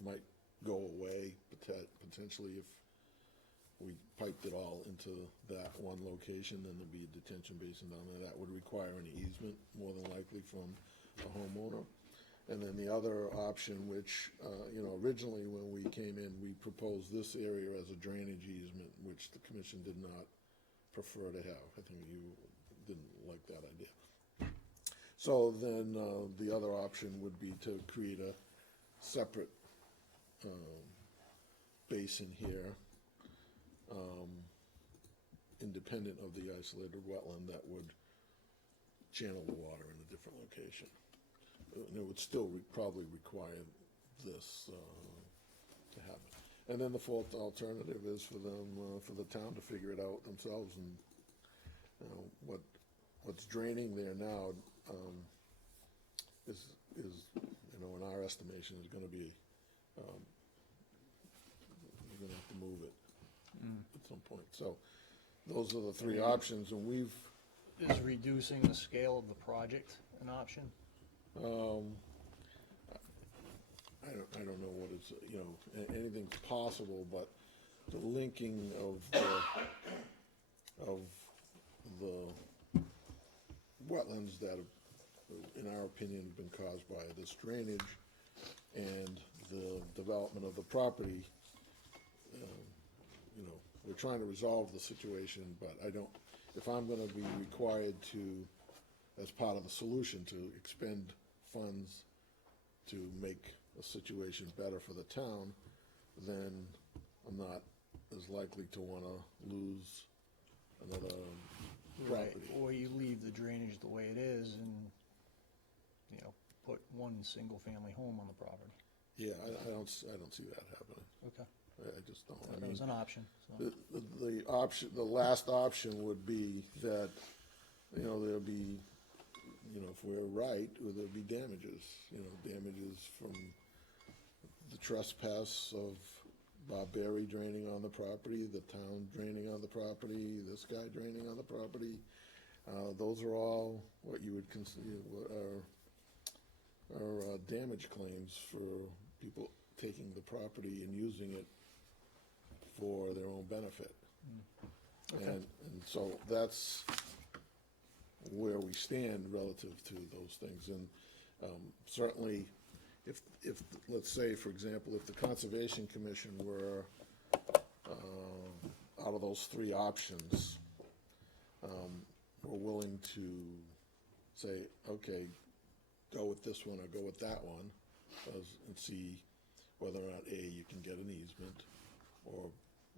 might go away potentially if we piped it all into that one location, then there'd be a detention basin down there. That would require an easement, more than likely, from the homeowner. And then the other option, which, originally when we came in, we proposed this area as a drainage easement, which the commission did not prefer to have. I think you didn't like that idea. So then the other option would be to create a separate basin here, independent of the isolated wetland, that would channel the water in a different location. And it would still probably require this to happen. And then the fourth alternative is for them, for the town to figure it out themselves, and what's draining there now is in our estimation is going to be we're going to have to move it at some point. So those are the three options, and Is reducing the scale of the project an option? I don't know what it's, anything's possible, but the linking of the wetlands that have, in our opinion, have been caused by this drainage and the development of the property, we're trying to resolve the situation, but if I'm gonna be required to, as part of the solution, to expend funds to make a situation better for the town, then I'm not as likely to wanna lose another property. Or you leave the drainage the way it is and, put one single-family home on the property. Yeah, I don't see that happening. Okay. I just don't. That was an option, so. The last option would be that, there'll be, if we're right, there'll be damages, damages from the trespass of Bob Berry draining on the property, the town draining on the property, this guy draining on the property. Those are all what you would consider, are damage claims for people taking the property and using it for their own benefit. Okay. And so that's where we stand relative to those things. And certainly, if let's say, for example, if the Conservation Commission were, out of those three options, were willing to say, okay, go with this one or go with that one, and see whether or not A, you can get an easement, or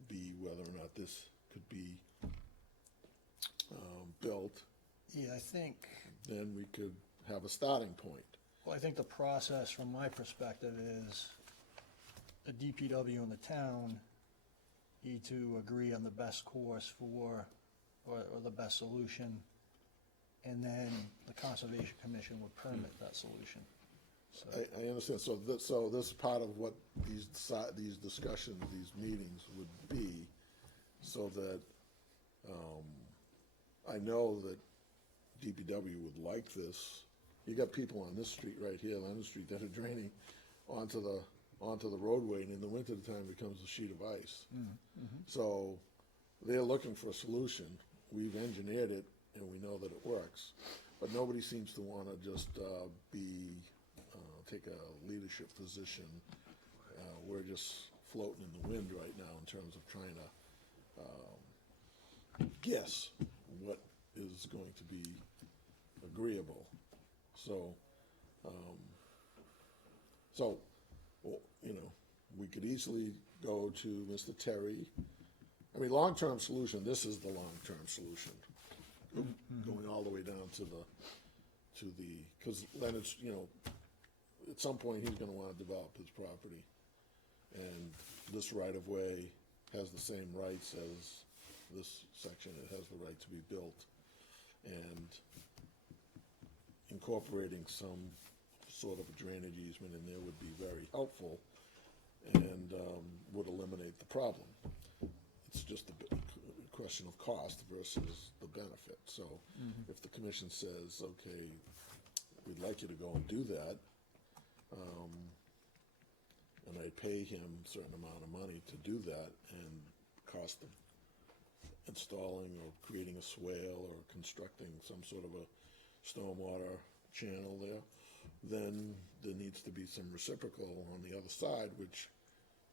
B, whether or not this could be built. Yeah, I think, Then we could have a starting point. well, I think the process from my perspective is the DPW and the town need to agree on the best course or the best solution, and then the Conservation Commission would permit that solution. So, I understand, so this is part of what these discussions, these meetings would be, so that, I know that DPW would like this. You got people on this street right here, on the street, that are draining onto the roadway, and in the winter time becomes a sheet of ice. So, they're looking for a solution. We've engineered it, and we know that it works, but nobody seems to wanna just, take a leadership position. We're just floating in the wind right now in terms of trying to guess what is going to be agreeable. So, we could easily go to Mr. Terry. I mean, long-term solution, this is the long-term solution. Going all the way down to the, because then it's, at some point, he's gonna wanna develop his property. And this right-of-way has the same rights as this section, it has the right to be built. And incorporating some sort of a drainage easement in there would be very helpful and would eliminate the problem. It's just a question of cost versus the benefit. So if the commission says, okay, we'd like you to go and do that, And I pay him a certain amount of money to do that, and cost of installing or creating a swale or constructing some sort of a stormwater channel there, then there needs to be some reciprocal on the other side, which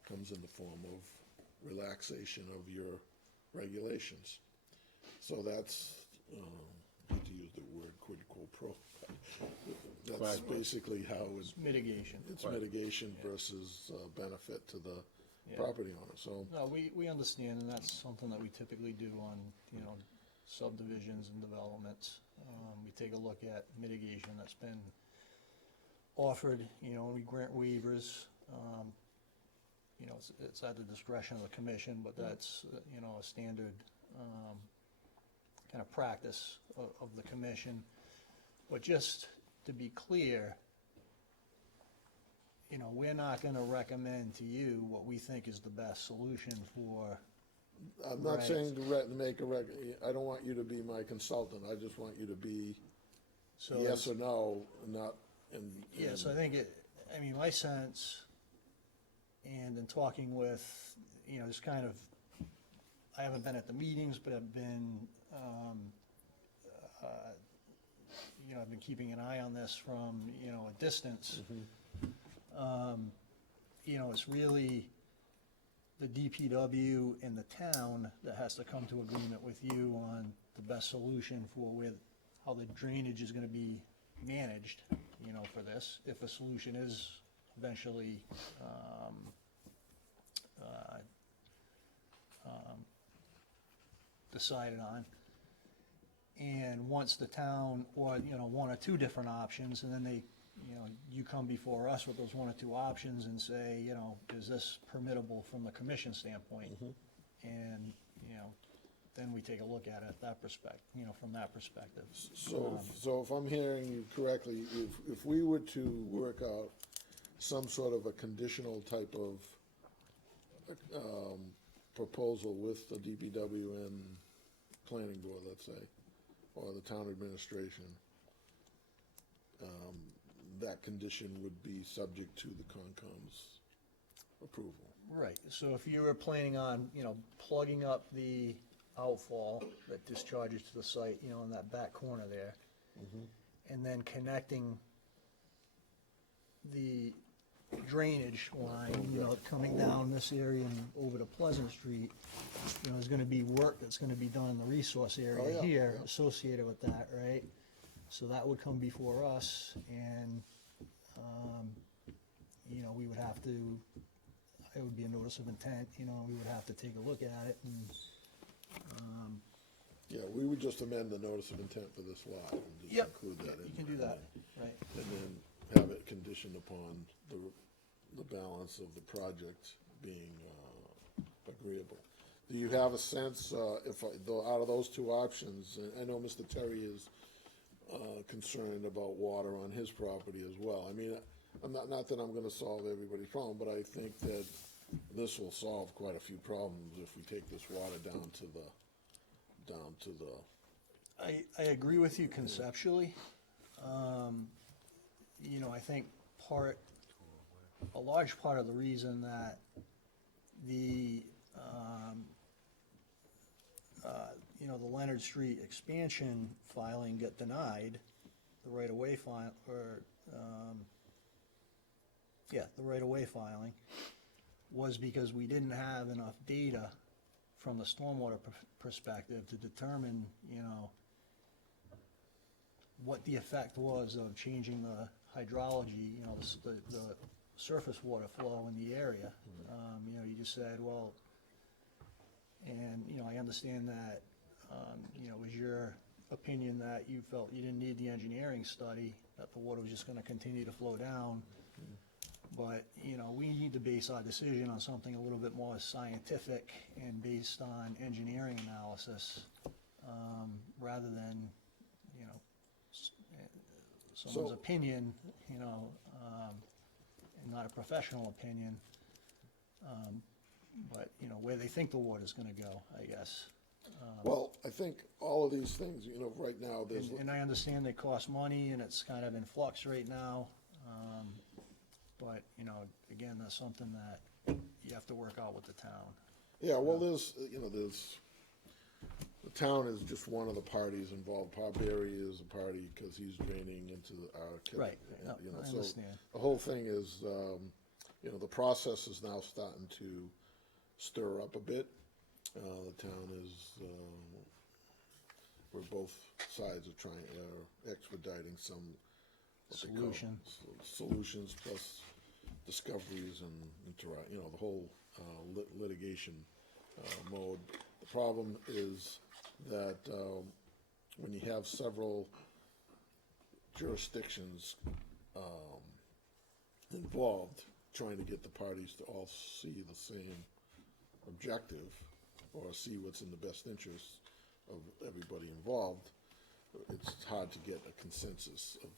comes in the form of relaxation of your regulations. So that's, I hate to use the word quid pro quo. That's basically how it's Mitigation. mitigation versus benefit to the Yeah. property owner, so. No, we understand, and that's something that we typically do on, subdivisions and developments. We take a look at mitigation that's been offered, and we grant waivers. It's at the discretion of the commission, but that's, a standard, kind of practice of the commission. But just to be clear, we're not gonna recommend to you what we think is the best solution for. I'm not Right. saying to make I don't want you to be my consultant, I just want you to be So yes or no, not, and. yeah, so I think my sense, and in talking with, just kind of, I haven't been at the meetings, but I've been, I've been keeping an eye on this from, a distance. It's really the DPW and the town that has to come to agreement with you on the best solution for how the drainage is gonna be managed, for this, if a solution is eventually, decided on. And once the town, or, one or two different options, and then they, you come before us with those one or two options and say, is this permittable from the commission standpoint? And, then we take a look at it, from that perspective. So if I'm hearing you correctly, if we were to work out some sort of a conditional type of proposal with the DPW and planning board, let's say, or the town administration, that condition would be subject to the Concom's approval. Right, so if you were planning on, plugging up the outfall that discharges to the site, in that back corner there, and then connecting the drainage line, coming down this area and over to Pleasant Street, there's gonna be work that's gonna be done in the resource Oh, area yeah, here yeah. associated with that, right? So that would come before us, and, we would have to, it would be a notice of intent, we would have to take a look at it, and, Yeah, we would just amend the notice of intent for this lot and just Yep, include that in. you can do there. that, right? And then have it conditioned upon the balance of the project being agreeable. Do you have a sense, out of those two options, and I know Mr. Terry is concerned about water on his property as well. I mean, not that I'm gonna solve everybody's problem, but I think that this will solve quite a few problems if we take this water down to the. I agree with you conceptually. I think a large part of the reason that the, the Leonard Street expansion filing got denied, the right-of-way the right-of-way filing, was because we didn't have enough data from the stormwater perspective to determine, what the effect was of changing the hydrology, the surface water flow in the area. You just said, well, and, I understand that, it was your opinion that you felt you didn't need the engineering study, that the water was just gonna continue to flow down. But, we need to base our decision on something a little bit more scientific and based on engineering analysis, rather than, someone's So- opinion, and not a professional opinion. But, where they think the water's gonna go, I guess. Well, I think all of these things, right now, there's. And I understand they cost money and it's kind of in flux right now. but, you know, again, that's something that you have to work out with the town. Yeah, well, there's, the town is just one of the parties involved. Barry is a party because he's draining into our. Right, no, you know, I so understand. the whole thing is, the process is now starting to stir up a bit. The town is, where both sides are trying, expediting some. what they call Solution. Solutions plus discoveries and the whole litigation mode. The problem is that when you have several jurisdictions involved, trying to get the parties to all see the same objective or see what's in the best interest of everybody involved, it's hard to get a consensus of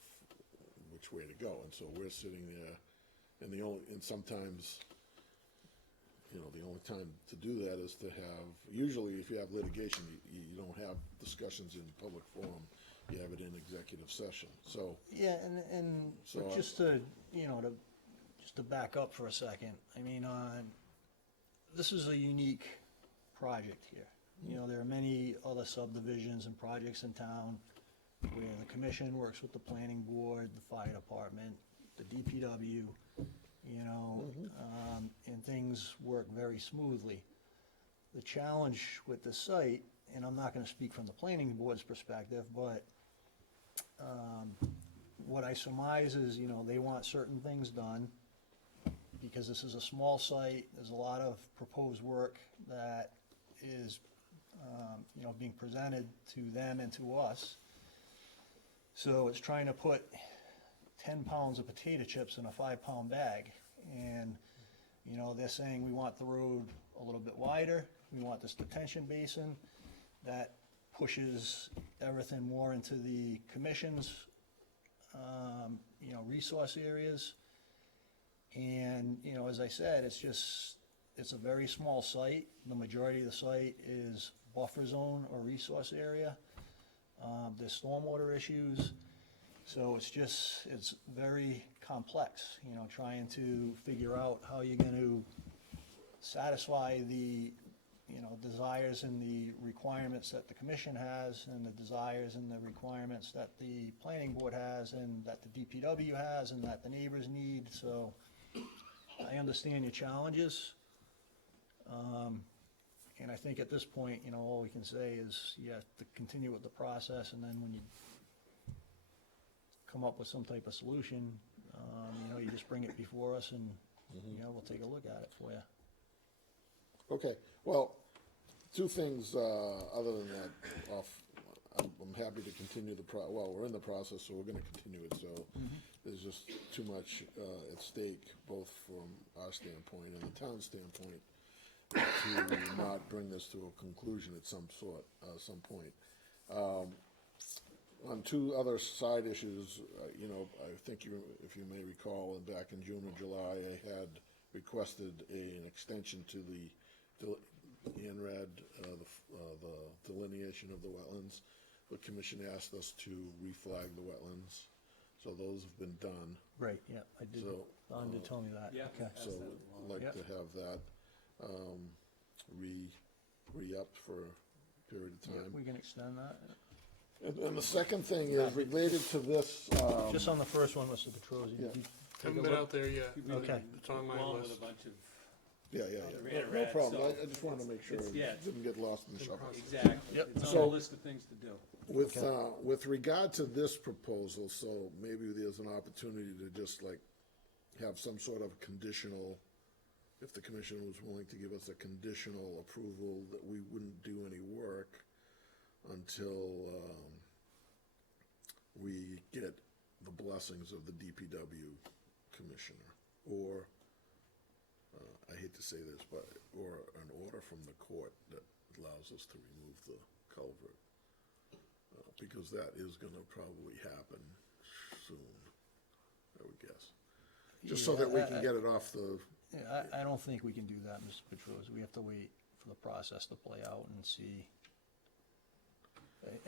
which way to go. And so we're sitting there, and sometimes, the only time to do that is to have, usually if you have litigation, you don't have discussions in public forum, you have it in executive session, so. Yeah, and So, but just to, just to back up for a second, I mean, this is a unique project here. There are many other subdivisions and projects in town where the commission works with the planning board, the fire department, the DPW, and things work very smoothly. The challenge with the site, and I'm not gonna speak from the planning board's perspective, but what I surmise is, they want certain things done because this is a small site, there's a lot of proposed work that is, being presented to them and to us. So it's trying to put 10 pounds of potato chips in a 5-pound bag. And, they're saying we want the road a little bit wider, we want this detention basin. That pushes everything more into the commission's, resource areas. And, as I said, it's a very small site. The majority of the site is buffer zone or resource area. There's stormwater issues. So it's very complex, trying to figure out how you're going to satisfy the, desires and the requirements that the commission has, and the desires and the requirements that the planning board has, and that the DPW has, and that the neighbors need. So I understand your challenges. And I think at this point, all we can say is you have to continue with the process, and then when you come up with some type of solution, you just bring it before us, and, we'll take a look at it for you. Okay, well, two things, other than that, I'm happy to continue we're in the process, so we're gonna continue it, so there's just too much, at stake, both from our standpoint and the town's standpoint, to not bring this to a conclusion at some point. On two other side issues, I think if you may recall, back in June or July, I had requested an extension to the INRAD, the delineation of the wetlands. The commission asked us to reflag the wetlands, so those have been done. Right, yeah, I did, So, Don did tell me that. Yeah. Okay. So I'd like to have that re-upped for a period of Yeah, time. we can extend that. And the second thing is related to this, Just on the first one, Mr. Petrosi, Yeah. did you take a Haven't been look? out there yet. Okay. It's on my Along list. with a bunch of, yeah, Red, no problem, so I just wanted to make sure it's- yeah. it didn't get lost in the shuffle. exactly. Yep. It's on So- the list of things to do. With regard to this proposal, so maybe there's an opportunity to just like have some sort of conditional, if the commission was willing to give us a conditional approval that we wouldn't do any work until we get the blessings of the DPW commissioner, or, I hate to say this, but, or an order from the court that allows us to remove the culvert. Because that is gonna probably happen soon, I would guess. Just so that we can get it off the, Yeah, I don't think we can do that, Mr. Petrosi. We have to wait for the process to play out and see.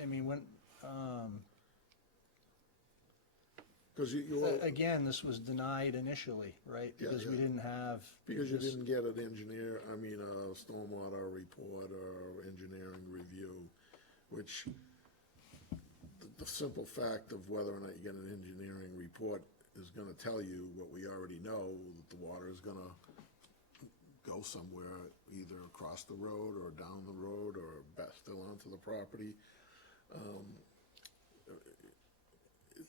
I mean, when, Because you, Again, this was denied initially, right? Yeah, Because we yeah. didn't have. because you this- didn't get an engineer, I mean, a stormwater report or engineering review, which the simple fact of whether or not you get an engineering report is gonna tell you what we already know, that the water is gonna go somewhere, either across the road or down the road or still onto the property.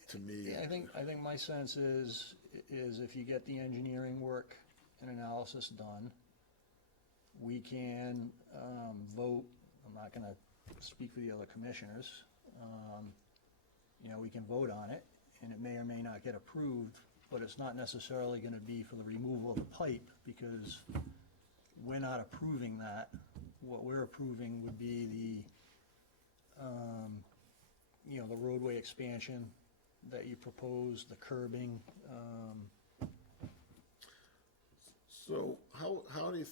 To me. Yeah, I think my sense is if you get the engineering work and analysis done, we can, vote, I'm not gonna speak for the other commissioners. You know, we can vote on it, and it may or may not get approved, but it's not necessarily gonna be for the removal of the pipe, because we're not approving that. What we're approving would be the, you know, the roadway expansion that you proposed, the curbing. So how do you,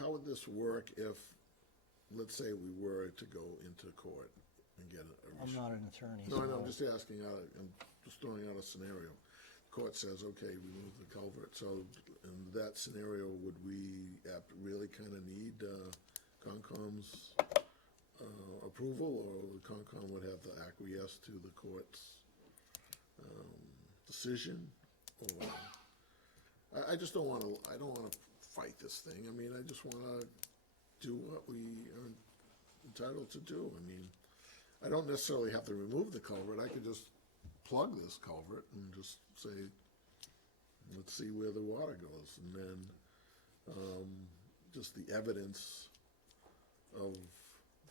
how would this work if, let's say we were to go into court and get a. I'm not an attorney, No, I know, so- I'm just asking, I'm just throwing out a scenario. Court says, okay, remove the culvert, so in that scenario, would we really kind of need Concom's approval, or would Concom would have to acquiesce to the court's decision? Or, I just don't wanna, I don't wanna fight this thing. I mean, I just wanna do what we are entitled to do. I mean, I don't necessarily have to remove the culvert. I could just plug this culvert and just say, let's see where the water goes. And then, just the evidence of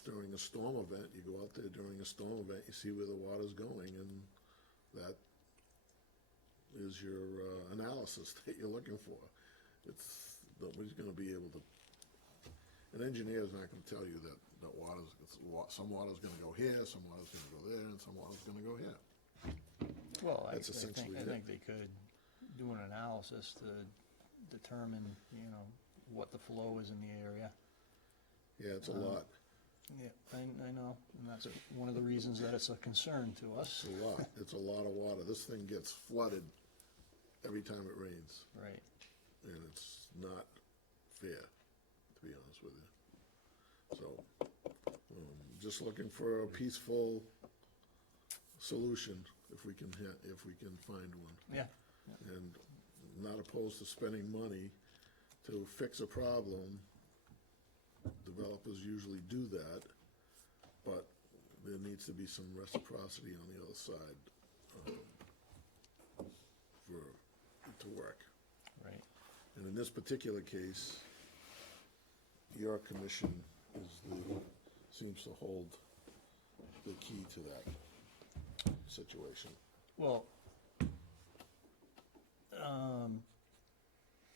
during a storm event, you go out there during a storm event, you see where the water's going, and that is your analysis that you're looking for. It's, nobody's gonna be able to, an engineer's not gonna tell you that some water's gonna go here, some water's gonna go there, and some water's gonna go here. Well, I That's essentially think, I it. think they could do an analysis to determine, you know, what the flow is in the area. Yeah, it's a lot. Yeah, I know, and that's one of the reasons that it's a concern to us. It's a lot. It's a lot of water. This thing gets flooded every time it rains, Right. and it's not fair, to be honest with you. So, just looking for a peaceful solution, if we can find one. Yeah. And not opposed to spending money to fix a problem. Developers usually do that, but there needs to be some reciprocity on the other side for it to work. Right. And in this particular case, your commission seems to hold the key to that situation. Well,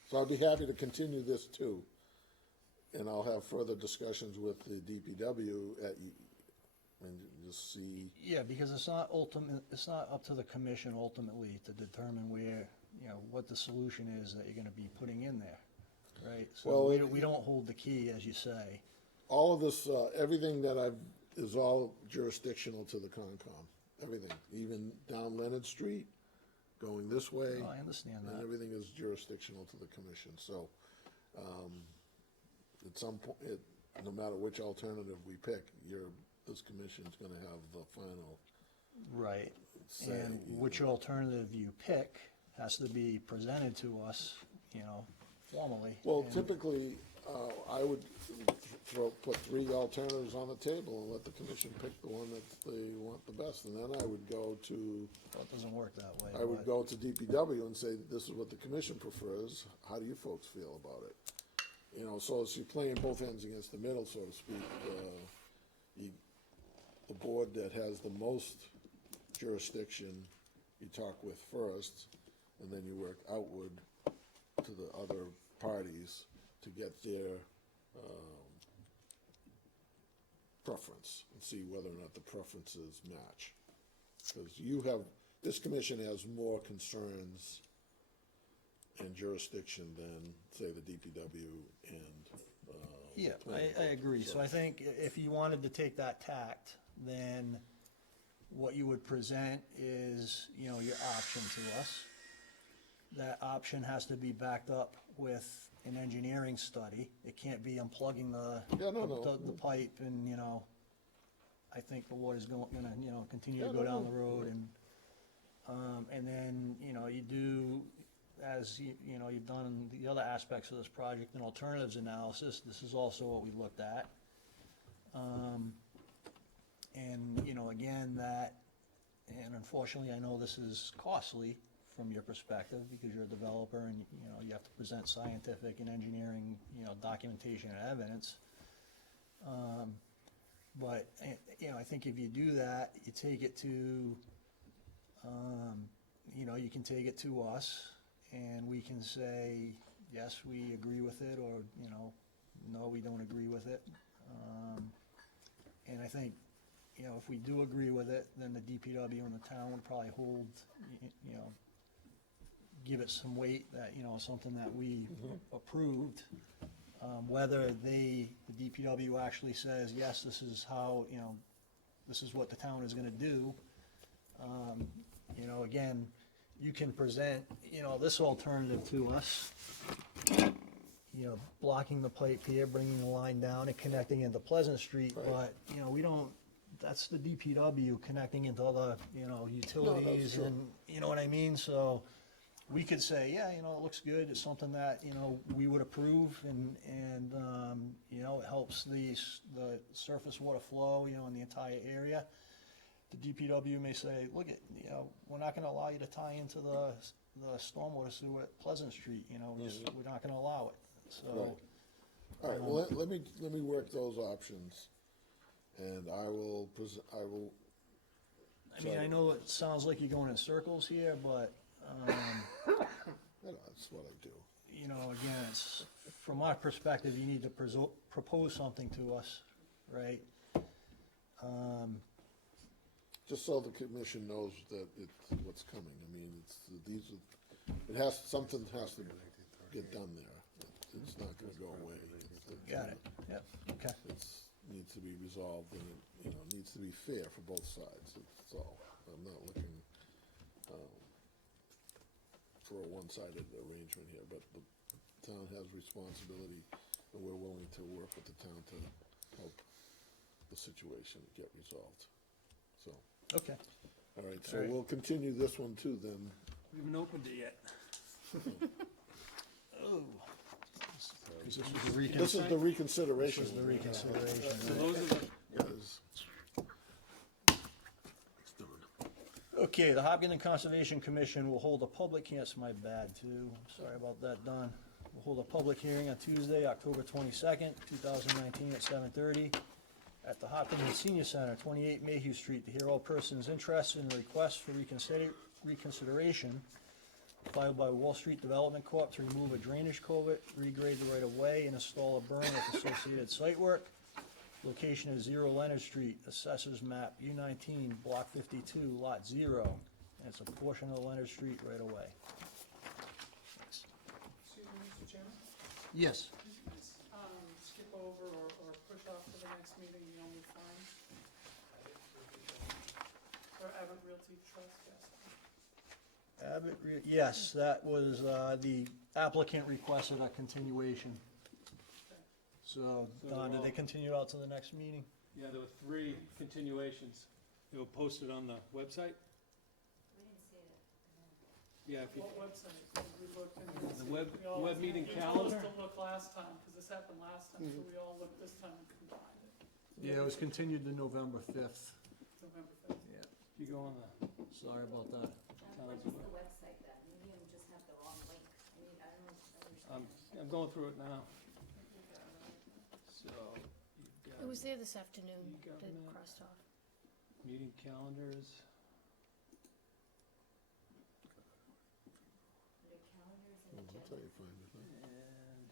So I'd be happy to continue this too, and I'll have further discussions with the DPW and just see. yeah, because it's not up to the commission ultimately to determine where, you know, what the solution is that you're gonna be putting in there, right? So Well, we don't hold the key, as you say. All of this, everything that is all jurisdictional to the Concom, everything, even down Leonard Street, going this way. Oh, I understand And that. everything is jurisdictional to the commission, so, at some point, no matter which alternative we pick, this commission's gonna have the final Right. say. And which alternative you pick has to be presented to us, you know, formally. Well, And- typically, I would put three alternatives on the table and let the commission pick the one that they want the best, and then I would go to, Well, it doesn't work that way. I would but- go to DPW and say, this is what the commission prefers, how do you folks feel about it? You know, so as you're playing both ends against the middle, so to speak, the board that has the most jurisdiction, you talk with first, and then you work outward to the other parties to get their preference and see whether or not the preferences match. Because this commission has more concerns and jurisdiction than, say, the DPW and. Yeah, planning I board. agree. So I think if you wanted to take that tact, then what you would present is, you know, your option to us. That option has to be backed up with an engineering study. It can't be unplugging the pipe and, you know, I think the water's gonna, you know, continue to go down the road and then, you know, you do, as you know, you've done the other aspects of this project, an alternatives analysis. This is also what we looked at. And, you know, again, and unfortunately, I know this is costly from your perspective, because you're a developer and, you know, you have to present scientific and engineering, you know, documentation and evidence. But, you know, I think if you do that, you take it to, you know, you can take it to us, and we can say, yes, we agree with it, or, you know, no, we don't agree with it. And I think, you know, if we do agree with it, then the DPW and the town would probably hold, you know, give it some weight, that, you know, something that we approved. Whether the DPW actually says, yes, this is how, you know, this is what the town is gonna do. You know, again, you can present, you know, this alternative to us, you know, blocking the pipe here, bringing the line down and connecting into Pleasant Street, but, you know, we don't, that's the DPW connecting into other, you know, utilities true. and, you know what I mean? So we could say, yeah, you know, it looks good, it's something that, you know, we would approve, and you know, it helps the surface water flow, you know, in the entire area. The DPW may say, look, you know, we're not gonna allow you to tie into the stormwater sewer at Pleasant Street, you know, we're not gonna allow it, so. Right. All right, well, let me work those options, and I will I mean, I know it sounds like you're going in circles here, but, that's what I do. you know, again, it's, from our perspective, you need to propose something to us, right? Just so the commission knows that it's what's coming. I mean, something has to get done there. It's not gonna go away. Got it, yep, okay. Needs to be resolved, and it, you know, needs to be fair for both sides, that's all. I'm not looking, for a one-sided arrangement here, but the town has responsibility, and we're willing to work with the town to help the situation get resolved, so. Okay. All right, so All right. we'll continue this one too then. We haven't opened it yet. Oh. This was the This is the reconsideration. This is the reconsideration, So right? those are the, Yes. Okay, the Hopkinton Conservation Commission will hold a public, yes, my bad too, sorry about that, Don. We'll hold a public hearing on Tuesday, October 22nd, 2019 at 7:30 at the Hopkinton Senior Center, 28 Mayhew Street, to hear all persons interested in the request for reconsideration filed by Wall Street Development Corp. to remove a drainage culvert, regrade the right-of-way, and install a berm with associated site work. Location is 0 Leonard Street, Assessors Map U19, Block 52, Lot 0. And it's a portion of Leonard Street right-of-way. Excuse me, Mr. Chairman, Yes. could you just, skip over or push off to the next meeting the only fine? For Abbott Realty Trust, yes. Yes, that was, the applicant requested a continuation. So, Don, did they continue out to the next meeting? yeah, there were 3 continuations. They were posted on the website. We didn't see it. Yeah, if you, What website? 'Cause we looked and we didn't the see it. We all- web meeting You told us calendar. to look last time, because this happened last time, so we all looked this time and couldn't find it. Yeah, it was continued to November 5th. November 5th. Yeah, You go on the sorry about that. town's What is web. the website then? Maybe I just have the wrong link. I mean, I don't understand. I'm going through it now. So, you've got It was there this afternoon, that E-government. crossed off. meeting calendars. Under calendars and That's agenda. how you find it, huh? And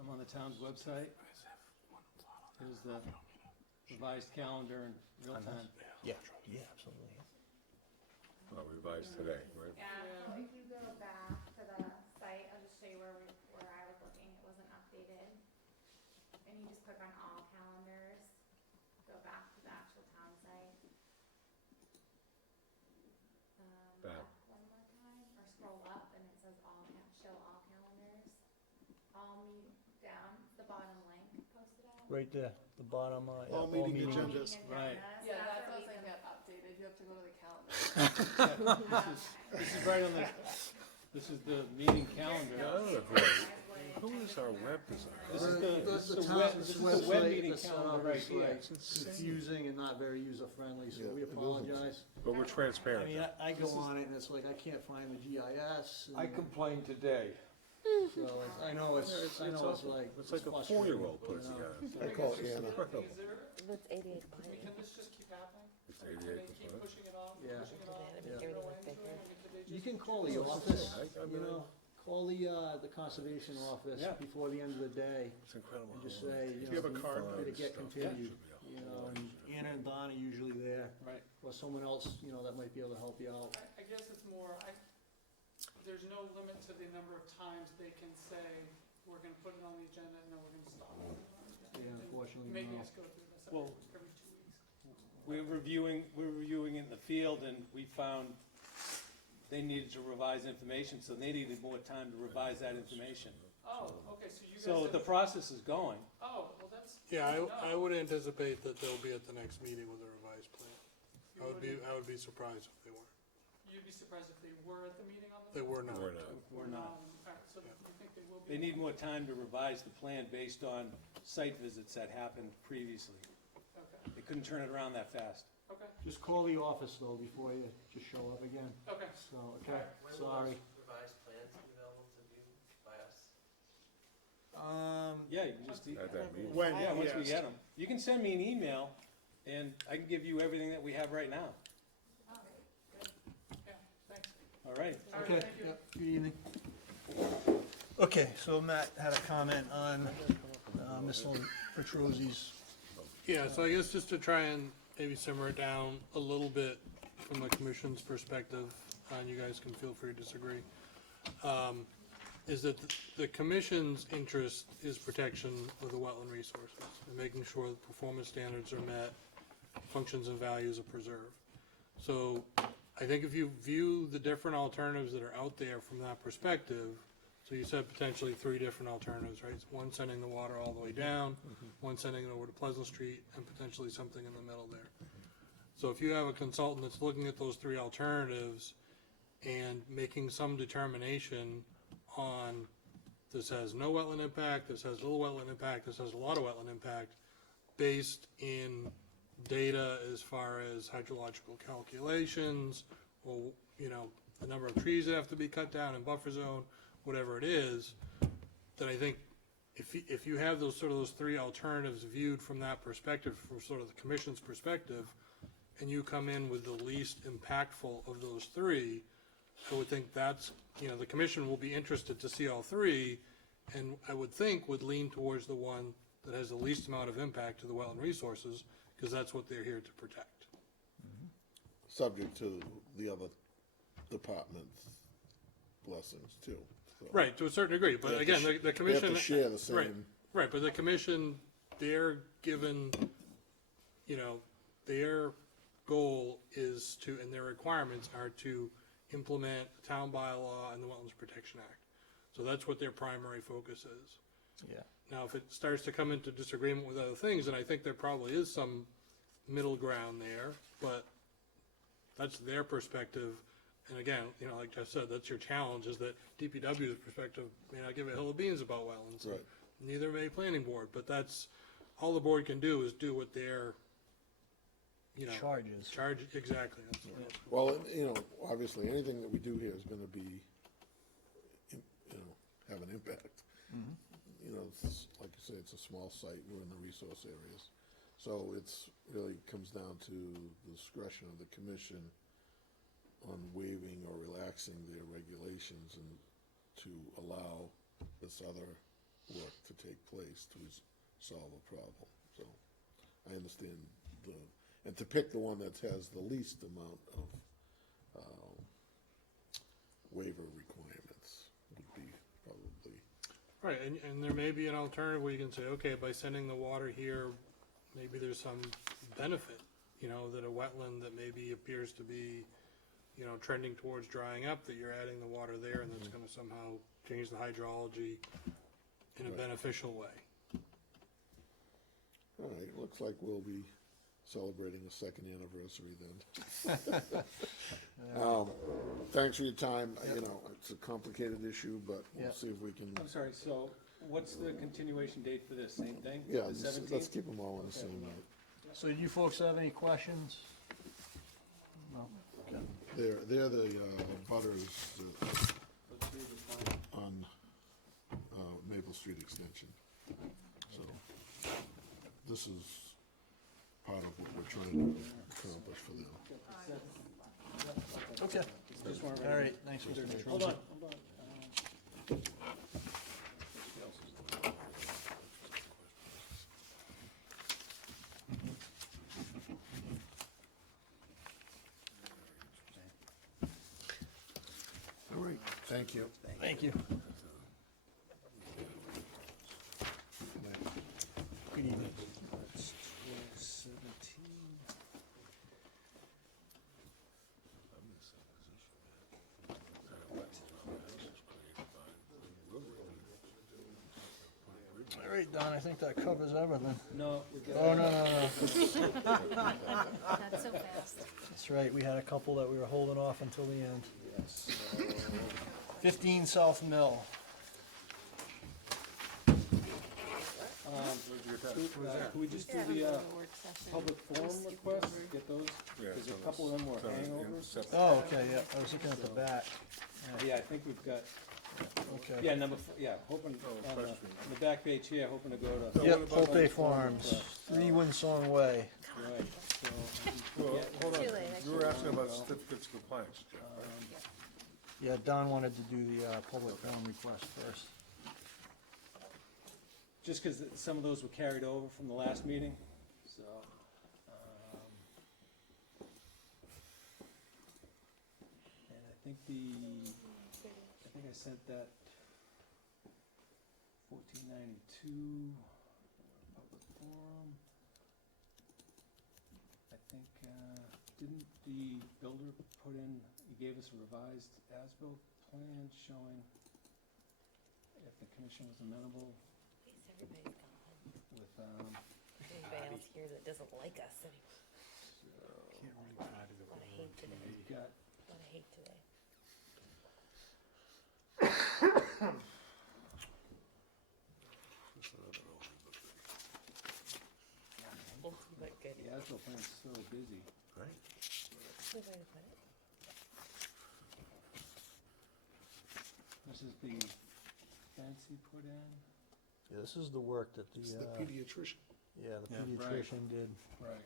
I'm on the town's website. Here's the revised calendar in real time. Yeah, yeah, absolutely. revised today, right? Yeah. So if you go back to the site, I'll just show you where I was looking, it wasn't updated. And you just click on all calendars, go back to the actual town site. Back. Back one more time, or scroll up and it says show all calendars. All down, the bottom link posted out. Right there, the bottom, yeah, All meeting All agendas. meeting Right. agendas, Yeah, that's that where we doesn't can- get updated, you have to go to the calendar. This is right on the, this is the meeting calendar. Who is our web designer? This is The the town- web, this this is the web website meeting is, calendar right is, here. like, confusing and not very user-friendly, so Yeah, we it isn't. apologize. But we're I transparent. mean, I go on it and it's like, I can't find the GIS. I and complained today. so I know it's, I know it's like. It's like a frustrating, 4-year-old put it you know. together. I call Anna. Incredible. Is there, It's 88 I mean, can this just keep happening? It's Can they 88%. keep pushing it off, Yeah. pushing it off, Yeah. there's no end to it? I mean, could they You just can call the do this? office, I you mean, know, call the conservation office Yeah. before the end of the day. It's incredible. And just how say, long- you If you have know, a card did it and get stuff, continued? it should be a You whole know, and lot easier. Anna and Don are usually there, Right. or someone else, you know, that might be able to help you out. I guess it's more, there's no limit to the number of times they can say, we're gonna put it on the agenda, and then we're gonna stop. Yeah, unfortunately, Making no. us go through this Well- every 2 weeks. We're reviewing it in the field, and we found they needed to revise information, so they needed more time to revise that information. Oh, okay, so you guys So have. the process is going. Oh, well, that's. Yeah, good to I know. would anticipate that they'll be at the next meeting with a revised plan. You I would be surprised if they weren't. You'd be surprised if they were at the meeting on the. They were not. We're not. We're not. Alright, so you think they will be? They need more time to revise the plan based on site visits that happened previously. Okay, They couldn't turn it around that fast. okay, Just call the office though before you just show up again, okay. so, okay, sorry. Revised plans available to view by us? Yeah, you can just. At that meeting. When, Yeah, once we yes. get them. You can send me an email, and I can give you everything that we have right now. Yeah, thanks. All right. All right, Okay, thank you. yep, good evening. Okay, so Matt had a comment on, Ms. Petrosi's. Yeah, so I guess just to try and maybe simmer it down a little bit from the commission's perspective, and you guys can feel free to disagree, is that the commission's interest is protection of the wetland resources and making sure that performance standards are met, functions and values are preserved. So I think if you view the different alternatives that are out there from that perspective, so you said potentially 3 different alternatives, right? One sending the water all the way down, one sending it over to Pleasant Street, and potentially something in the middle there. So if you have a consultant that's looking at those 3 alternatives and making some determination on this has no wetland impact, this has little wetland impact, this has a lot of wetland impact, based in data as far as hydrological calculations, or, you know, the number of trees that have to be cut down in buffer zone, whatever it is, then I think if you have those 3 alternatives viewed from that perspective, from sort of the commission's perspective, and you come in with the least impactful of those 3, I would think that's, you know, the commission will be interested to see all 3, and I would think would lean towards the one that has the least amount of impact to the wetland resources, because that's what they're here to protect. Subject to the other departments' blessings too. So Right, to a certain degree, but they have again, to the commission. They have to share the Right, same, right, but the commission, they're given, you know, their goal is to, and their requirements are to implement the town bylaw and the Wetlands Protection Act. So that's what their primary focus is. Yeah. Now, if it starts to come into disagreement with other things, then I think there probably is some middle ground there, but that's their perspective. And again, you know, like Jeff said, that's your challenge, is that DPW's perspective may not give a hill of beans about wetlands. and Right. Neither may planning board, but that's, all the board can do is do what their, you know. Charges. Charge, exactly. That's what it is. well, and, you know, obviously, anything that we do here is gonna be, you know, have an impact. You know, it's, like you say, it's a small site, we're in the resource areas. So it's, really comes down to the discretion of the commission on waiving or relaxing their regulations and to allow this other work to take place to solve a problem. So I understand and to pick the one that has the least amount of waiver requirements would be probably. Right, and there may be an alternative where you can say, okay, by sending the water here, maybe there's some benefit, you know, that a wetland that maybe appears to be, you know, trending towards drying up, that you're adding the water there, and that's gonna somehow change the hydrology in a Right. beneficial way. All right, looks like we'll be celebrating the second anniversary then. Thanks for your time. You know, it's a complicated issue, but we'll Yep. see if we can, I'm sorry, so what's the continuation date for this, same thing? yeah, The let's 17th? keep them all in the same night. So you folks have any questions? No? Okay. They're the butters on Maple Street Extension. So this is part of what we're trying to accomplish for them. Okay. Just weren't All ready. right, thanks, Mr. Matrose. Hold on. All right, thank you. Thank you. Good evening. All right, Don, I think that covers everything. No, we got. Oh, no, no, no. Not so fast. That's right, we had a couple that we were holding off until the end. 15 South Mill. Could we just do the public forum requests, get those? There's a couple of them were hangovers. Oh, okay, yeah, I was looking at the back. Yeah, I think we've got, Okay. yeah, number, hoping, on the back page here, hoping to go to. Yep, Polte Farms, 3 Winsong Way. Right, so, Well, hold on, Too late, you were asking about certificates of compliance, Jeff, right? Yeah, Don wanted to do the public forum request first. just because some of those were carried over from the last meeting, so. And I think I sent that 1492 public forum. I think, didn't the builder put in, he gave us a revised as-built plan showing if the commission was amenable Everybody's gone. with, Anybody else here that doesn't like us anymore? A lot of hate today. we've got, A lot of hate today. But good. the as-built plan's so busy. Right. Good way to put it. This is the fence he put in. Yeah, this is the work that It's the pediatrician. yeah, the Yeah, right. pediatrician did. Right.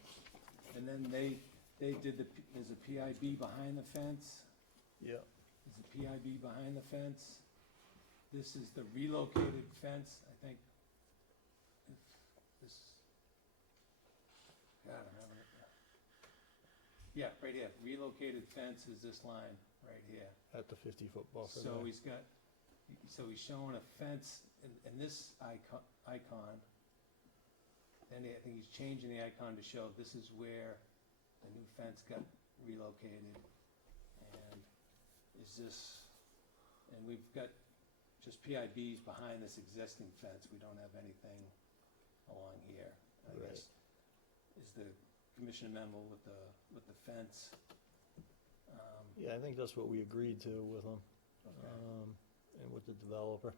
And then they did there's a PIB behind the fence. Yeah. There's a PIB behind the fence. This is the relocated fence, I think. This, God, I have it. Yeah, right here. Relocated fence is this line right here. At the 50-foot buffer So there. he's showing a fence in this icon. Then I think he's changing the icon to show this is where the new fence got relocated. And and we've got just PIBs behind this existing fence. We don't have anything along here. I Right. guess, is the commission amenable with the fence? Yeah, I think that's what we agreed to with him, Okay. and with the developer.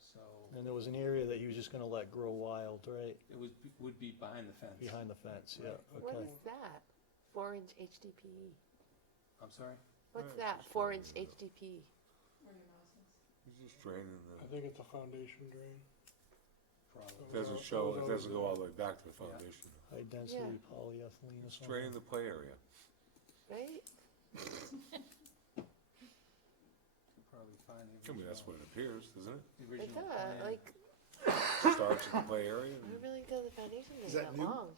So And there was an area that he was just gonna let grow wild, right? it would be behind the fence. Behind the fence, yeah, What okay. is that? 4-inch HDPE. I'm sorry? What's Right, that? it's just 4-inch where HDPE. He's just draining I think it's a foundation drain. Probably. it doesn't show, it doesn't go all the way back to the foundation. High density polyethylene or It's something. draining the play area. Right? Probably find the I mean, that's what it appears, doesn't it? the It original does, plan. like, Starts at the play area I and don't really know the foundation Is is that that new? long.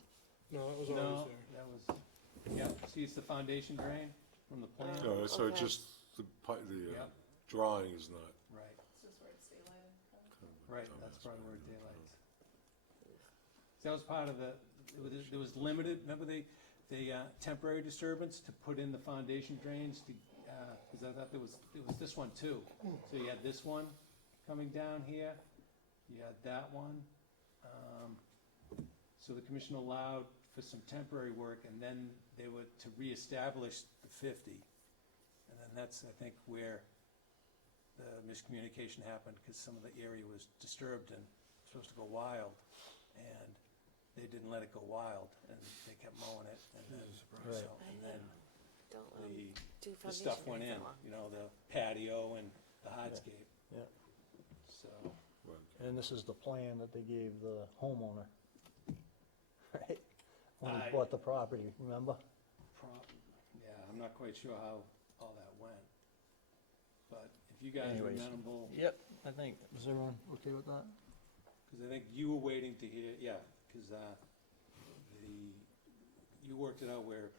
No, that was No, always there. that was, yeah, see, it's the foundation drain. from the plan. No, so it's Okay. just the Yeah. drawing is not. Right, This is where it's daylighted. right, that's probably where it daylights. So that was part of the, it was limited, remember the temporary disturbance to put in the foundation drains to, because I thought it was this one too. So you had this one coming down here, you had that one. So the commission allowed for some temporary work, and then they were to reestablish the 50. And then that's, I think, where the miscommunication happened, because some of the area was disturbed and supposed to go wild, and they didn't let it go wild, and they kept mowing it, and then, Right. so, and then Don't, the, do the stuff foundation went drains in, that long. you know, the patio and the hardscape. Yeah. So, And this is the plan that they gave the homeowner, right? When he I- bought the property, remember? yeah, I'm not quite sure how all that went, but if you guys are Anyways. amenable, Yep, I think, is everyone okay with that? because I think you were waiting to hear, yeah, because, you worked it out where,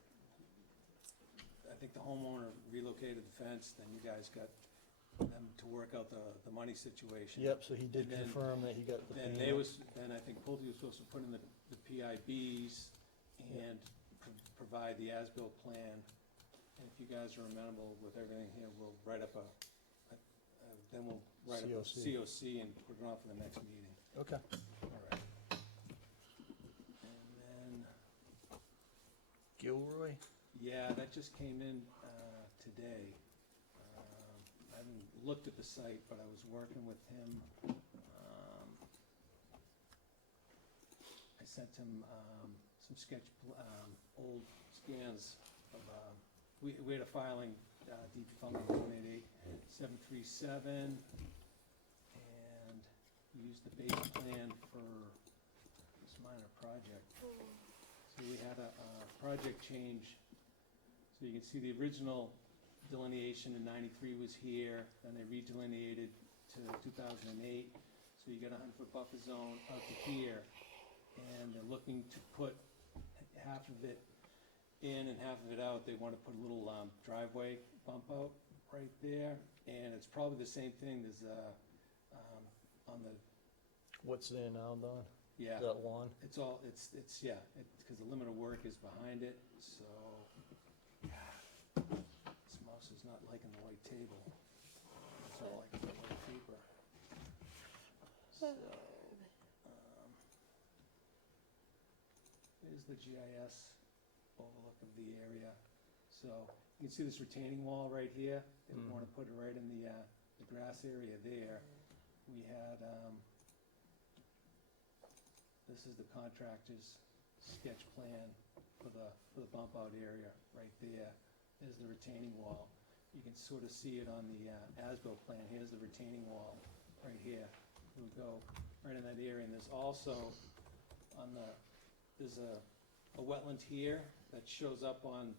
I think the homeowner relocated the fence, then you guys got them to work out the money situation. Yep, so he did And then- confirm that he got the Then payment. then I think Pulte was supposed to put in the PIBs and provide the as-built plan. And if you guys are amenable with everything here, we'll write up then we'll write up a COC. COC and put it on for the next meeting. Okay. All right. And then, Gilroy? yeah, that just came in today. I haven't looked at the site, but I was working with him. I sent him some old scans of, we had a filing, deed funding 188-737, and used the base plan for this minor project. So we had a project change. So you can see the original delineation in '93 was here, then they redelineated to 2008. So you got a 100-foot buffer zone out to here, and they're looking to put half of it in and half of it out. They want to put a little driveway bump out right there, and it's probably the same thing as on the, What's there now, Don? yeah. That lawn? It's all, it's, yeah, because the limit of work is behind it, so. This mouse is not liking the white table. It's all like the white paper. So, here's the GIS overlook of the area. So, you can see this retaining wall right here. They want to put it right in the grass area there. We had, this is the contractor's sketch plan for the bump out area right there. There's the retaining wall. You can sort of see it on the as-built plan. Here's the retaining wall right here. We go right in that area, and there's also on there's a wetland here that shows up on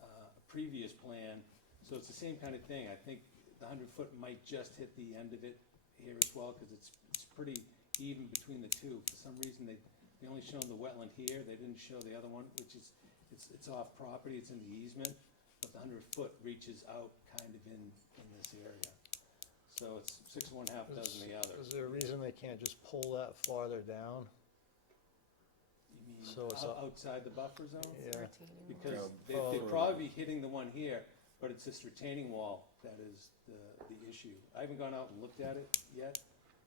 a previous plan. So it's the same kind of thing. I think the 100-foot might just hit the end of it here as well, because it's pretty even between the two. For some reason, they only shown the wetland here. They didn't show the other one, which is, it's off property, it's in the easement, but the 100-foot reaches out kind of in this area. So it's 6 of one, half a dozen of the other. Is there a reason they can't just pull that farther down? You mean So it's outside the buffer zone? Yeah. Because Yeah. they'd probably be hitting the one here, but it's this retaining wall that is the issue. I haven't gone out and looked at it yet,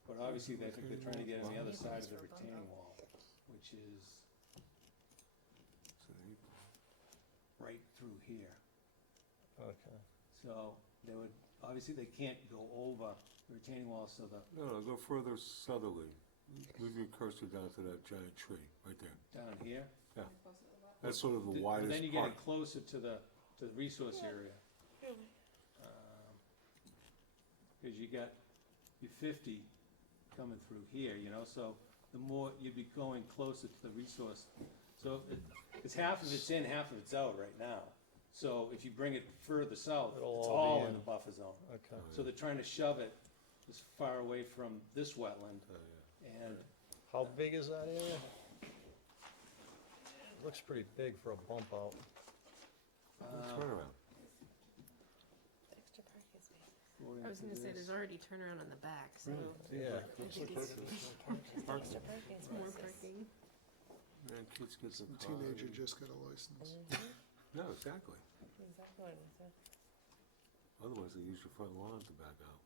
but obviously I think they're trying to get on the other side of the retaining wall, which is right through here. Okay. So they would, obviously they can't go over the retaining wall, so No, go further southerly. Move your cursor down to that giant tree, right there. down here. That's sort of the But widest then you're part. getting closer to the resource area. Because you got your 50 coming through here, you know, so the more you'd be going closer to the resource. So it's half of it's in, half of it's out right now. So if you bring it further south, It'll it's all be all in in. the buffer zone. Okay. So they're trying to shove it as far away from this wetland, and How big is that area? Looks pretty big for a bump out. Turn around. according I was to gonna say, this. there's already turnaround on the back, so. Yeah. I think it's extra parking It's more spaces. parking. And kids get the Some car. teenager just got a license. No, exactly. Exactly. So, Otherwise, they use your front lawn to back out.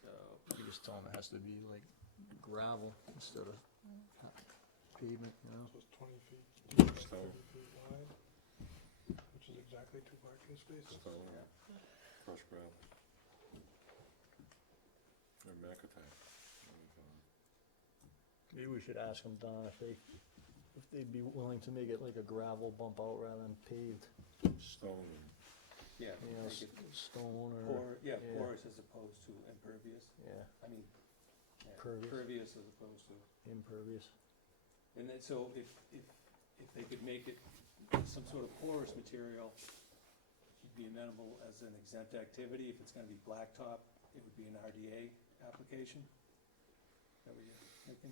So, You just tell them it has to be like gravel instead of pavement, you know? So it's 20 feet deep and Stone. 30 feet wide, which is exactly 2 parking spaces. Stone, crushed gravel. Or Macatite. Maybe we should ask them, Don, if they'd be willing to make it like a gravel bump out rather than paved, Stone and yeah, you know, make it stone or, yeah. porous as opposed to impervious. yeah, I mean, yeah, Pervious. pervious as opposed to, impervious. and then, so if they could make it some sort of porous material, you'd be amenable as an exempt activity. If it's gonna be blacktop, it would be an RDA application. Is that what you're thinking?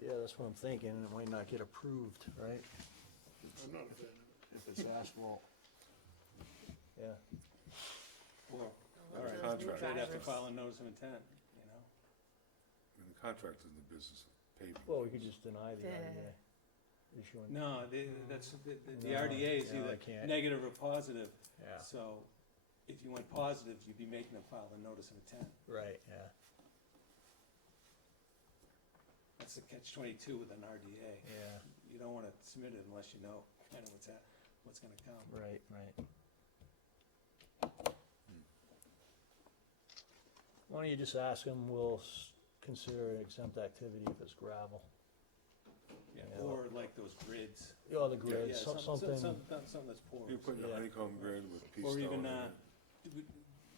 Yeah, that's what I'm thinking, and it might not get approved, right? I'm not a fan of it. If it's asphalt. Yeah, Or, Oh, all right, those new they'd have to drivers. file a notice of intent, you know? I mean, the contractor's in the business of paving. well, we could just deny the Yeah. idea. Issuing, No, that's, the No, RDA is no, either I can't. negative or positive. yeah, So if you went positive, you'd be making them file a notice of intent. right, yeah, That's the catch-22 with an RDA. yeah, You don't wanna submit it unless you know kind of what's gonna come. right, right. Why don't you just ask them, we'll consider an exempt activity if it's gravel. Yeah, Yeah. or like those grids. Oh, the Yeah, grids, something, something that's porous. You put in a Yeah. honeycomb grid with pea Or stone even, in it.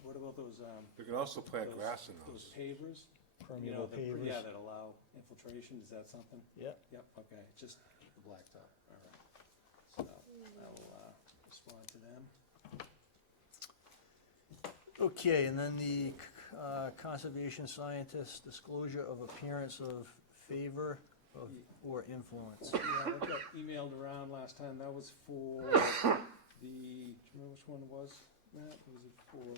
what about those, You can also plant those- grass in those those. pavers? You know, permeable pavers. yeah, that allow infiltration, is that something? Yep. Yep, okay, just the blacktop, all right. So I'll, respond to them. Okay, and then the conservation scientist disclosure of appearance of favor of, or influence. Yeah, that got emailed around last time, that was for do you remember which one it was, Matt? Was it for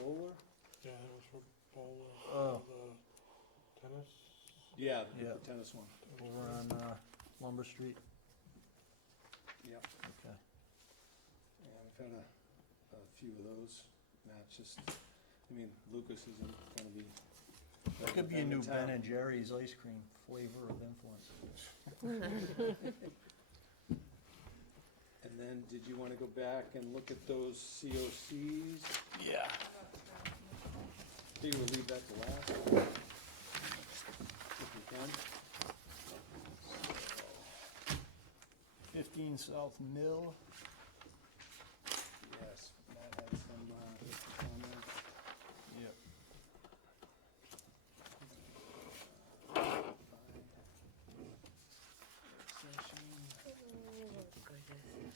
bowler? Yeah, it was for bowler, Oh. the tennis. Yeah, Yeah. the tennis one, Over on Lumber Street, yep. okay. Yeah, we've had a few of those, Matt, just, I mean, Lucas isn't gonna be. That could be a in the new Ben town. and Jerry's ice cream, flavor of influence. And then, did you wanna go back and look at those COCs? Yeah. I think we'll leave that to last. If we can. 15 South Mill, Yes, Matt had some, comments. yep. Session, oh, goodness.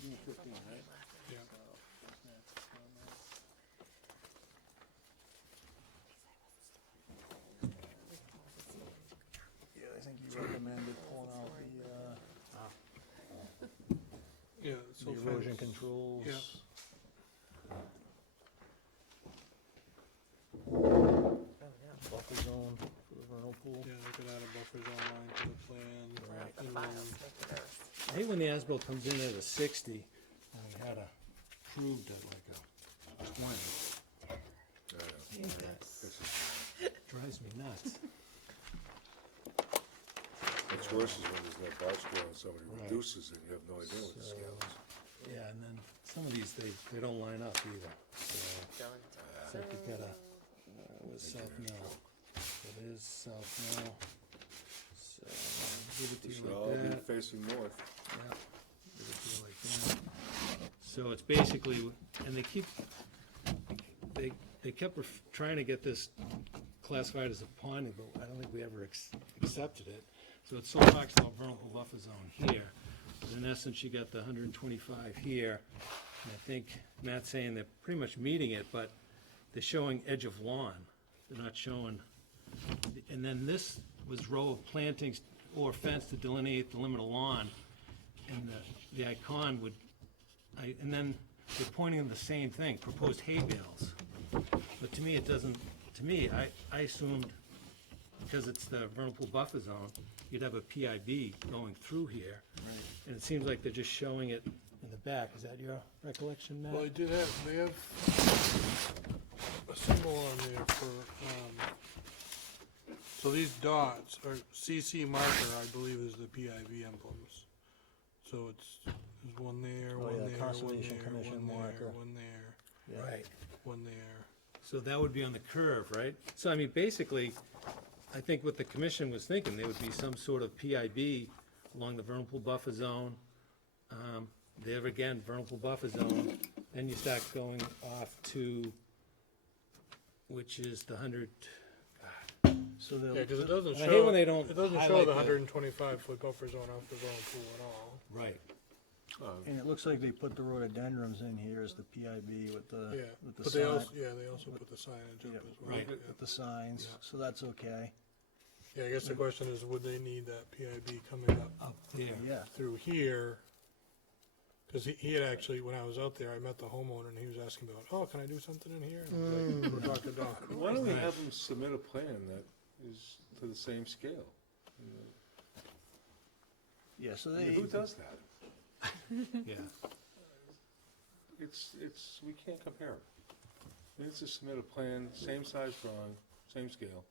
one, 15, right? Yeah. So, there's Matt's comments. Yeah, I think you recommended pulling out Yeah, so the erosion fence. controls. Yeah. Oh, no. Buffer zone for the vernal pool. Yeah, they could add a buffer zone line to the plan. Right, the and files, then- make it worse. I hate when the as-built comes in at a 60, and we had approved at like a 20. Yeah, Yes. this is- Drives me nuts. What's worse is when there's no bar scale and somebody Right. reduces it, you have no idea what the So- scale is. Yeah, and then some of these, they don't line up either. So, Done. so if you've got a, where's South Mill? It is South Mill. So, give it to It you should all like be that. facing north. Yeah, give it to you like that. So it's basically, and they kept trying to get this classified as a pond, but I don't think we ever accepted it. So it's Silverback's vernal pool buffer zone here. But in essence, you got the 125 here. And I think Matt's saying they're pretty much meeting it, but they're showing edge of lawn. They're not showing, and then this was row of plantings or fence to delineate the limit of lawn, and the icon would, and then they're pointing to the same thing, proposed hay bales. But to me, it doesn't, to me, I assumed, because it's the vernal pool buffer zone, you'd have a PIB going through here. Right. And it seems like they're just showing it in the back. Is that your recollection, Matt? Well, they have a symbol on there for, so these dots are CC marker, I believe, is the PIV emblems. So there's one there, Oh, one yeah, there, Conservation one there, Commission one there, marker. one there, Yeah. Right. one there. So that would be on the curve, right? So I mean, basically, I think what the commission was thinking, there would be some sort of PIB along the vernal pool buffer zone. There again, vernal pool buffer zone, then you start going off to, which is the 100, So they'll. Yeah, because it doesn't I show. hate when they don't It doesn't show highlight the the- 125-foot buffer zone off the vernal pool at all. right. And it looks like they put the rhododendrons in here as the PIB with the, Yeah, with the but they sign, also, they also put the signage up Yeah, as well. right. Yeah. with the signs, Yeah. so that's okay. Yeah, I guess the question is, would they need that PIB coming up Up there. Yeah, through here? Because he had actually, when I was out there, I met the homeowner and he was asking about, oh, can I do something in here? And I was like, we'll talk to Don. Why don't we Right. have them submit a plan that is to the same scale? yeah, so I they. mean, who does that? Yeah. It's, we can't compare it. We need to submit a plan, same size drawing, same scale.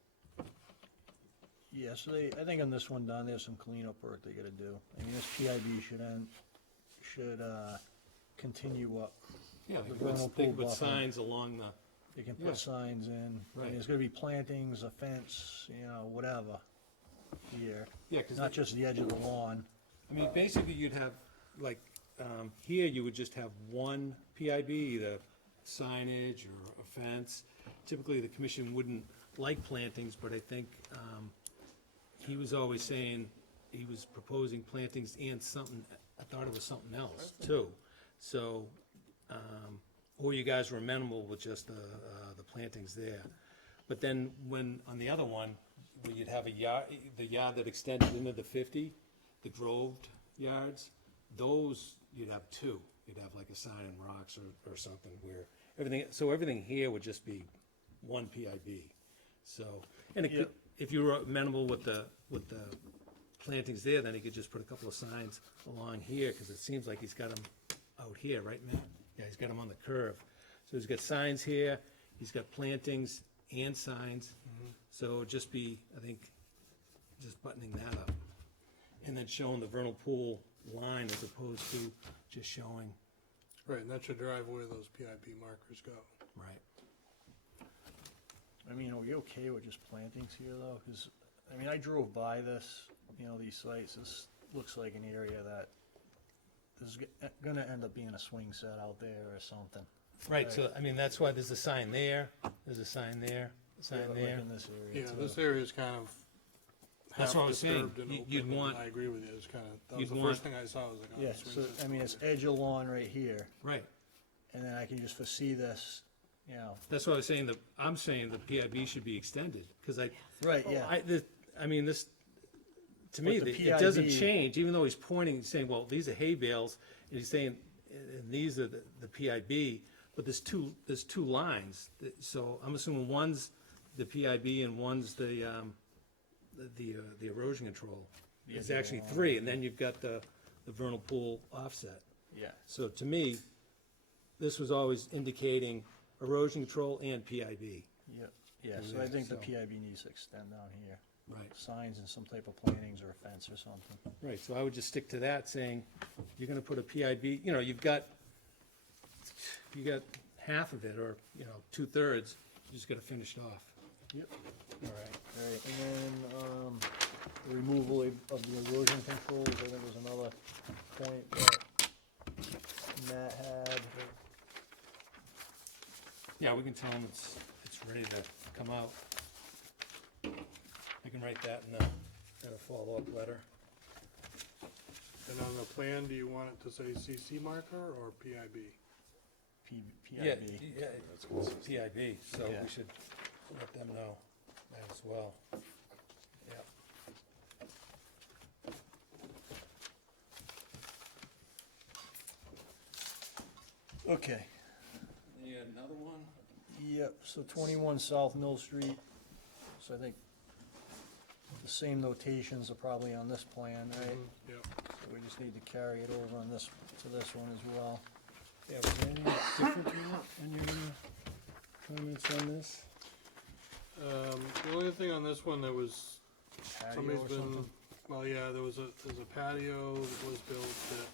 Yeah, so I think on this one, Don, there's some cleanup work they gotta do. I mean, this PIB should continue up. Yeah, The they could vernal put- they pool could put buffer. signs along the, They can Yeah. put signs in. I Right. mean, there's gonna be plantings, a fence, whatever here. yeah, because Not just the edge of the lawn. I mean, basically, you'd have, like, here, you would just have one PIB, either signage or a fence. Typically, the commission wouldn't like plantings, but I think, he was always saying he was proposing plantings and something, I thought it was something else, too. So, or you guys were amenable with just the plantings there. But then, when, on the other one, where you'd have a yard, the yard that extended into the 50, the groved yards, those, you'd have two. You'd have like a sign in rocks or something where everything here would just be one PIB. So, and it could, if you were amenable with the plantings there, then he could just put a couple of signs along here, because it seems like he's got them out here, right, Matt? Yeah, he's got them on the curve. So he's got signs here, he's got plantings and signs. So it'd just be, I think, just buttoning that up. And then showing the vernal pool line as opposed to just showing, Right, and that should drive where those PIB markers go. right. I mean, are we okay with just plantings here, though? Because, I mean, I drove by this, these sites. This looks like an area that is gonna end up being a swing set out there or something. Right, so, I mean, that's why there's a sign there, there's a sign there, a sign Like there. in this area, Yeah, too. this area is kind of That's half what I was saying. disturbed and You'd open, and want- I agree with you, it's kind of, that was you'd the want- first thing I saw, I was like, oh, Yeah, swing so, set I mean, it's over there. edge of lawn right here, Right, and then I can just foresee this, that's why I was saying that, I'm saying the PIB should be extended, because Right, yeah. I mean, this, to me, But the it doesn't PIB change, even though he's pointing, saying, well, these are hay bales, and he's saying, and these are the PIB, but there's two lines, so I'm assuming one's the PIB and one's the erosion control. It's actually three, and then you've got the vernal pool offset. Yeah. So to me, this was always indicating erosion control and PIB. Yeah, so I Yeah, think the so- PIB needs to extend down here. Right. Signs and some type of plantings or a fence or something. Right, so I would just stick to that, saying, you're gonna put a PIB, you've got half of it, or, 2/3, you just gotta finish it off. Yep. All right. All right, and then, the removal of the erosion controls, I think was another point that Matt had. Yeah, we can tell them it's ready to come out. I can write that in a follow-up letter. And on the plan, do you want it to say CC marker or PIB? Yeah, PIB. yeah, PIB, so Yeah. we should let them know that as well. Yep. Okay, Yeah, another one? yep, so 21 South Mill Street, so I think the same notations are probably on this plan, right? Yep. So we just need to carry it over on this, to this one as well. Yeah, was there anything different in it, in your comments on this? The only thing on this one that was, Patio somebody's or been, something? well, yeah, there's a patio that was built that,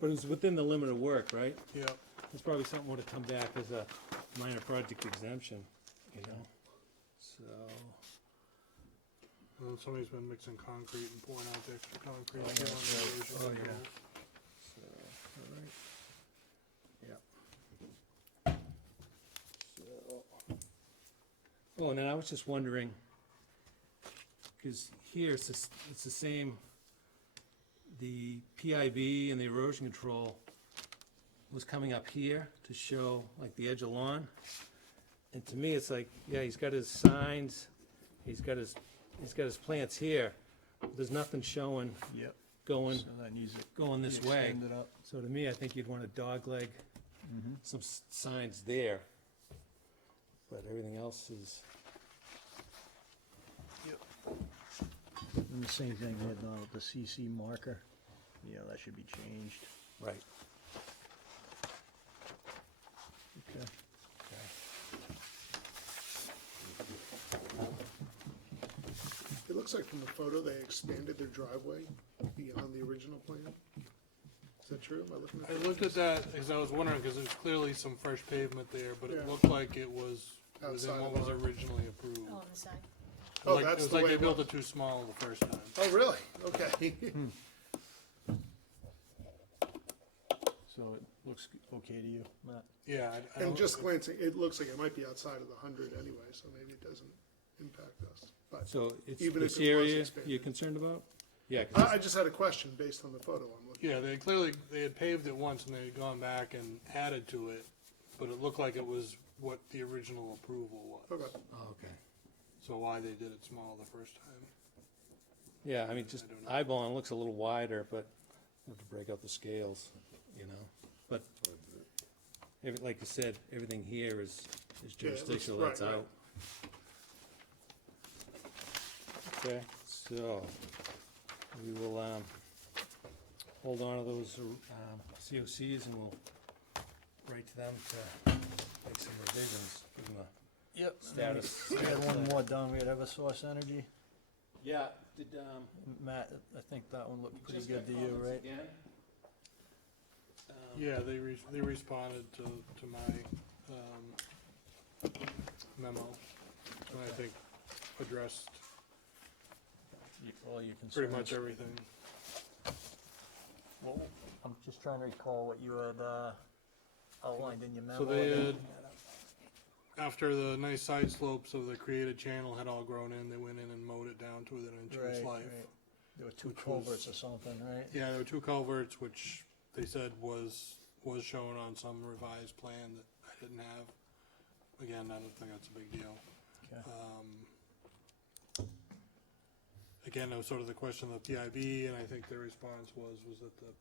But it was within the limit of work, right? yep, It's probably something would have come back as a minor project exemption, you know? So, and then somebody's been mixing concrete and pouring out the extra concrete. Oh, killing that's the right. erosion Oh, yeah. control. so, all right. So, oh, and then I was just wondering, because here it's the same, the PIB and the erosion control was coming up here to show like the edge of lawn. And to me, it's like, yeah, he's got his signs, he's got his plants here. There's nothing showing Yep. going, So that needs to going be this way. extended up. So to me, I think you'd want a dogleg, some signs there. But everything else is, And the same thing with the CC marker, yeah, that should be changed. right. Okay. It looks like from the photo, they expanded their driveway beyond the original plan. Is that true? Am I looking at I that? looked at that because I was wondering, because there's clearly some fresh pavement there, but it Yeah. looked like it was within Outside what of was our- originally approved. Oh, on the side. Oh, Like, that's it was the like way they it built was. it too small the first time. Oh, really? Okay. So it looks okay to you, Matt? Yeah, I And don't- just glancing, it looks like it might be outside of the 100 anyway, so maybe it doesn't impact us. But So it's Even this if it was area expanded. you're concerned about? Yeah, 'cause I just had a question based on the photo I'm looking Yeah, they had paved it once and they had gone back and added to it, but it looked like it was what the original approval was. at. Okay. oh, okay. So why they did it small the first time. Yeah, I mean, just I don't know. eyeballing looks a little wider, but you have to break out the scales, you know? But, like you said, everything here is Yeah, it looks- jurisdictional, right, that's right. out. Okay, so, we will, hold on to those, COCs and we'll write to them to make some revisions, give them a Yep. status. We had one more done, we had Eversource Energy. Yeah, did, Matt, I think that one looked pretty just good got to you, comments right? again? Yeah, they responded to my, memo, and I think addressed All your concerns. pretty much everything. Well, I'm just trying to recall what you had, outlined in your memo. So they had, after the nice side slopes of the created channel had all grown in, they went in and mowed it down to within an inch of its Right, life. right. There were two which was- culverts or something, right? Yeah, there were two culverts, which they said was shown on some revised plan that I didn't have. Again, I don't think that's a big deal. Okay. Again, it was sort of the question of the PIB, and I think their response was that the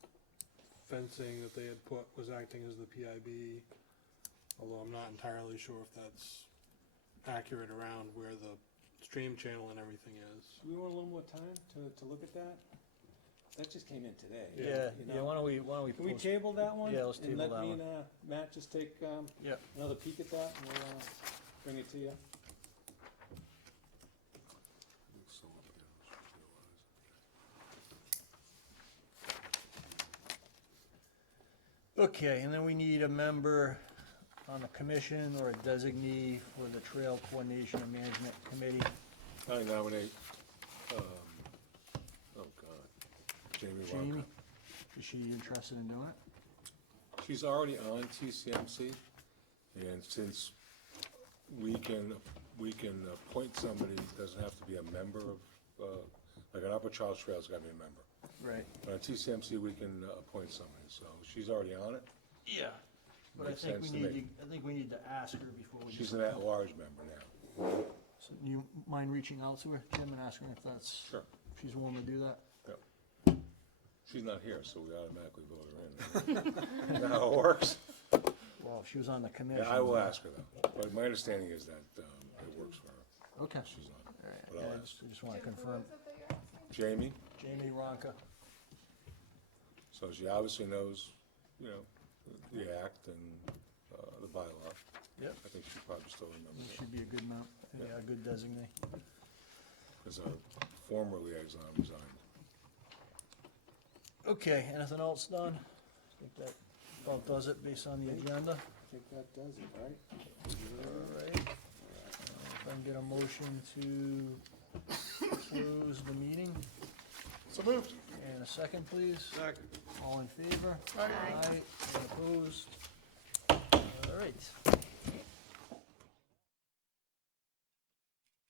fencing that they had put was acting as the PIB, although I'm not entirely sure if that's accurate around where the stream channel and everything is. Do we want a little more time to look at that? That just came in today. Yeah, you yeah, know? why don't we Can we post- table that one? Yeah, let's table that And let me one. and, Matt just take, Yep. another peek at that, and we'll, bring it to you. Okay, and then we need a member on the commission or a designee for the Trail Coordination and Management Committee. I nominate, oh God, Jamie Jamie, Walker. is she interested in doing it? She's already on TCMC, and since we can appoint somebody, it doesn't have to be a member of, like an Upper Charles Trail's gotta be a member. Right. But on TCMC, we can appoint somebody, so she's already on it. Yeah. But I Makes think sense we to need me. to, I think we need to ask her before we. She's an at-large member now. So do you mind reaching out to her, Jim, and asking if that's, Sure. if she's willing to do that? Yep. She's not here, so we automatically vote her in. Is that how it works? Well, she was on the commission. Yeah, I will ask her though, but my understanding is that, it works for her. Okay. She's on. All right, But yeah, I'll I just wanna confirm. Jamie, Jamie Ronca. so she obviously knows, you know, the act and, the bylaw. Yep. I think she probably still remembers it, Should be a good mount, yeah, a good designate. because our former liaison resigned. Okay, anything else, Don? I think that about does it based on the agenda. I think that does it, right? All right. If I can get a motion to close the meeting. So moved. And a second, please. Second. All in favor? Aye. Any opposed? All right.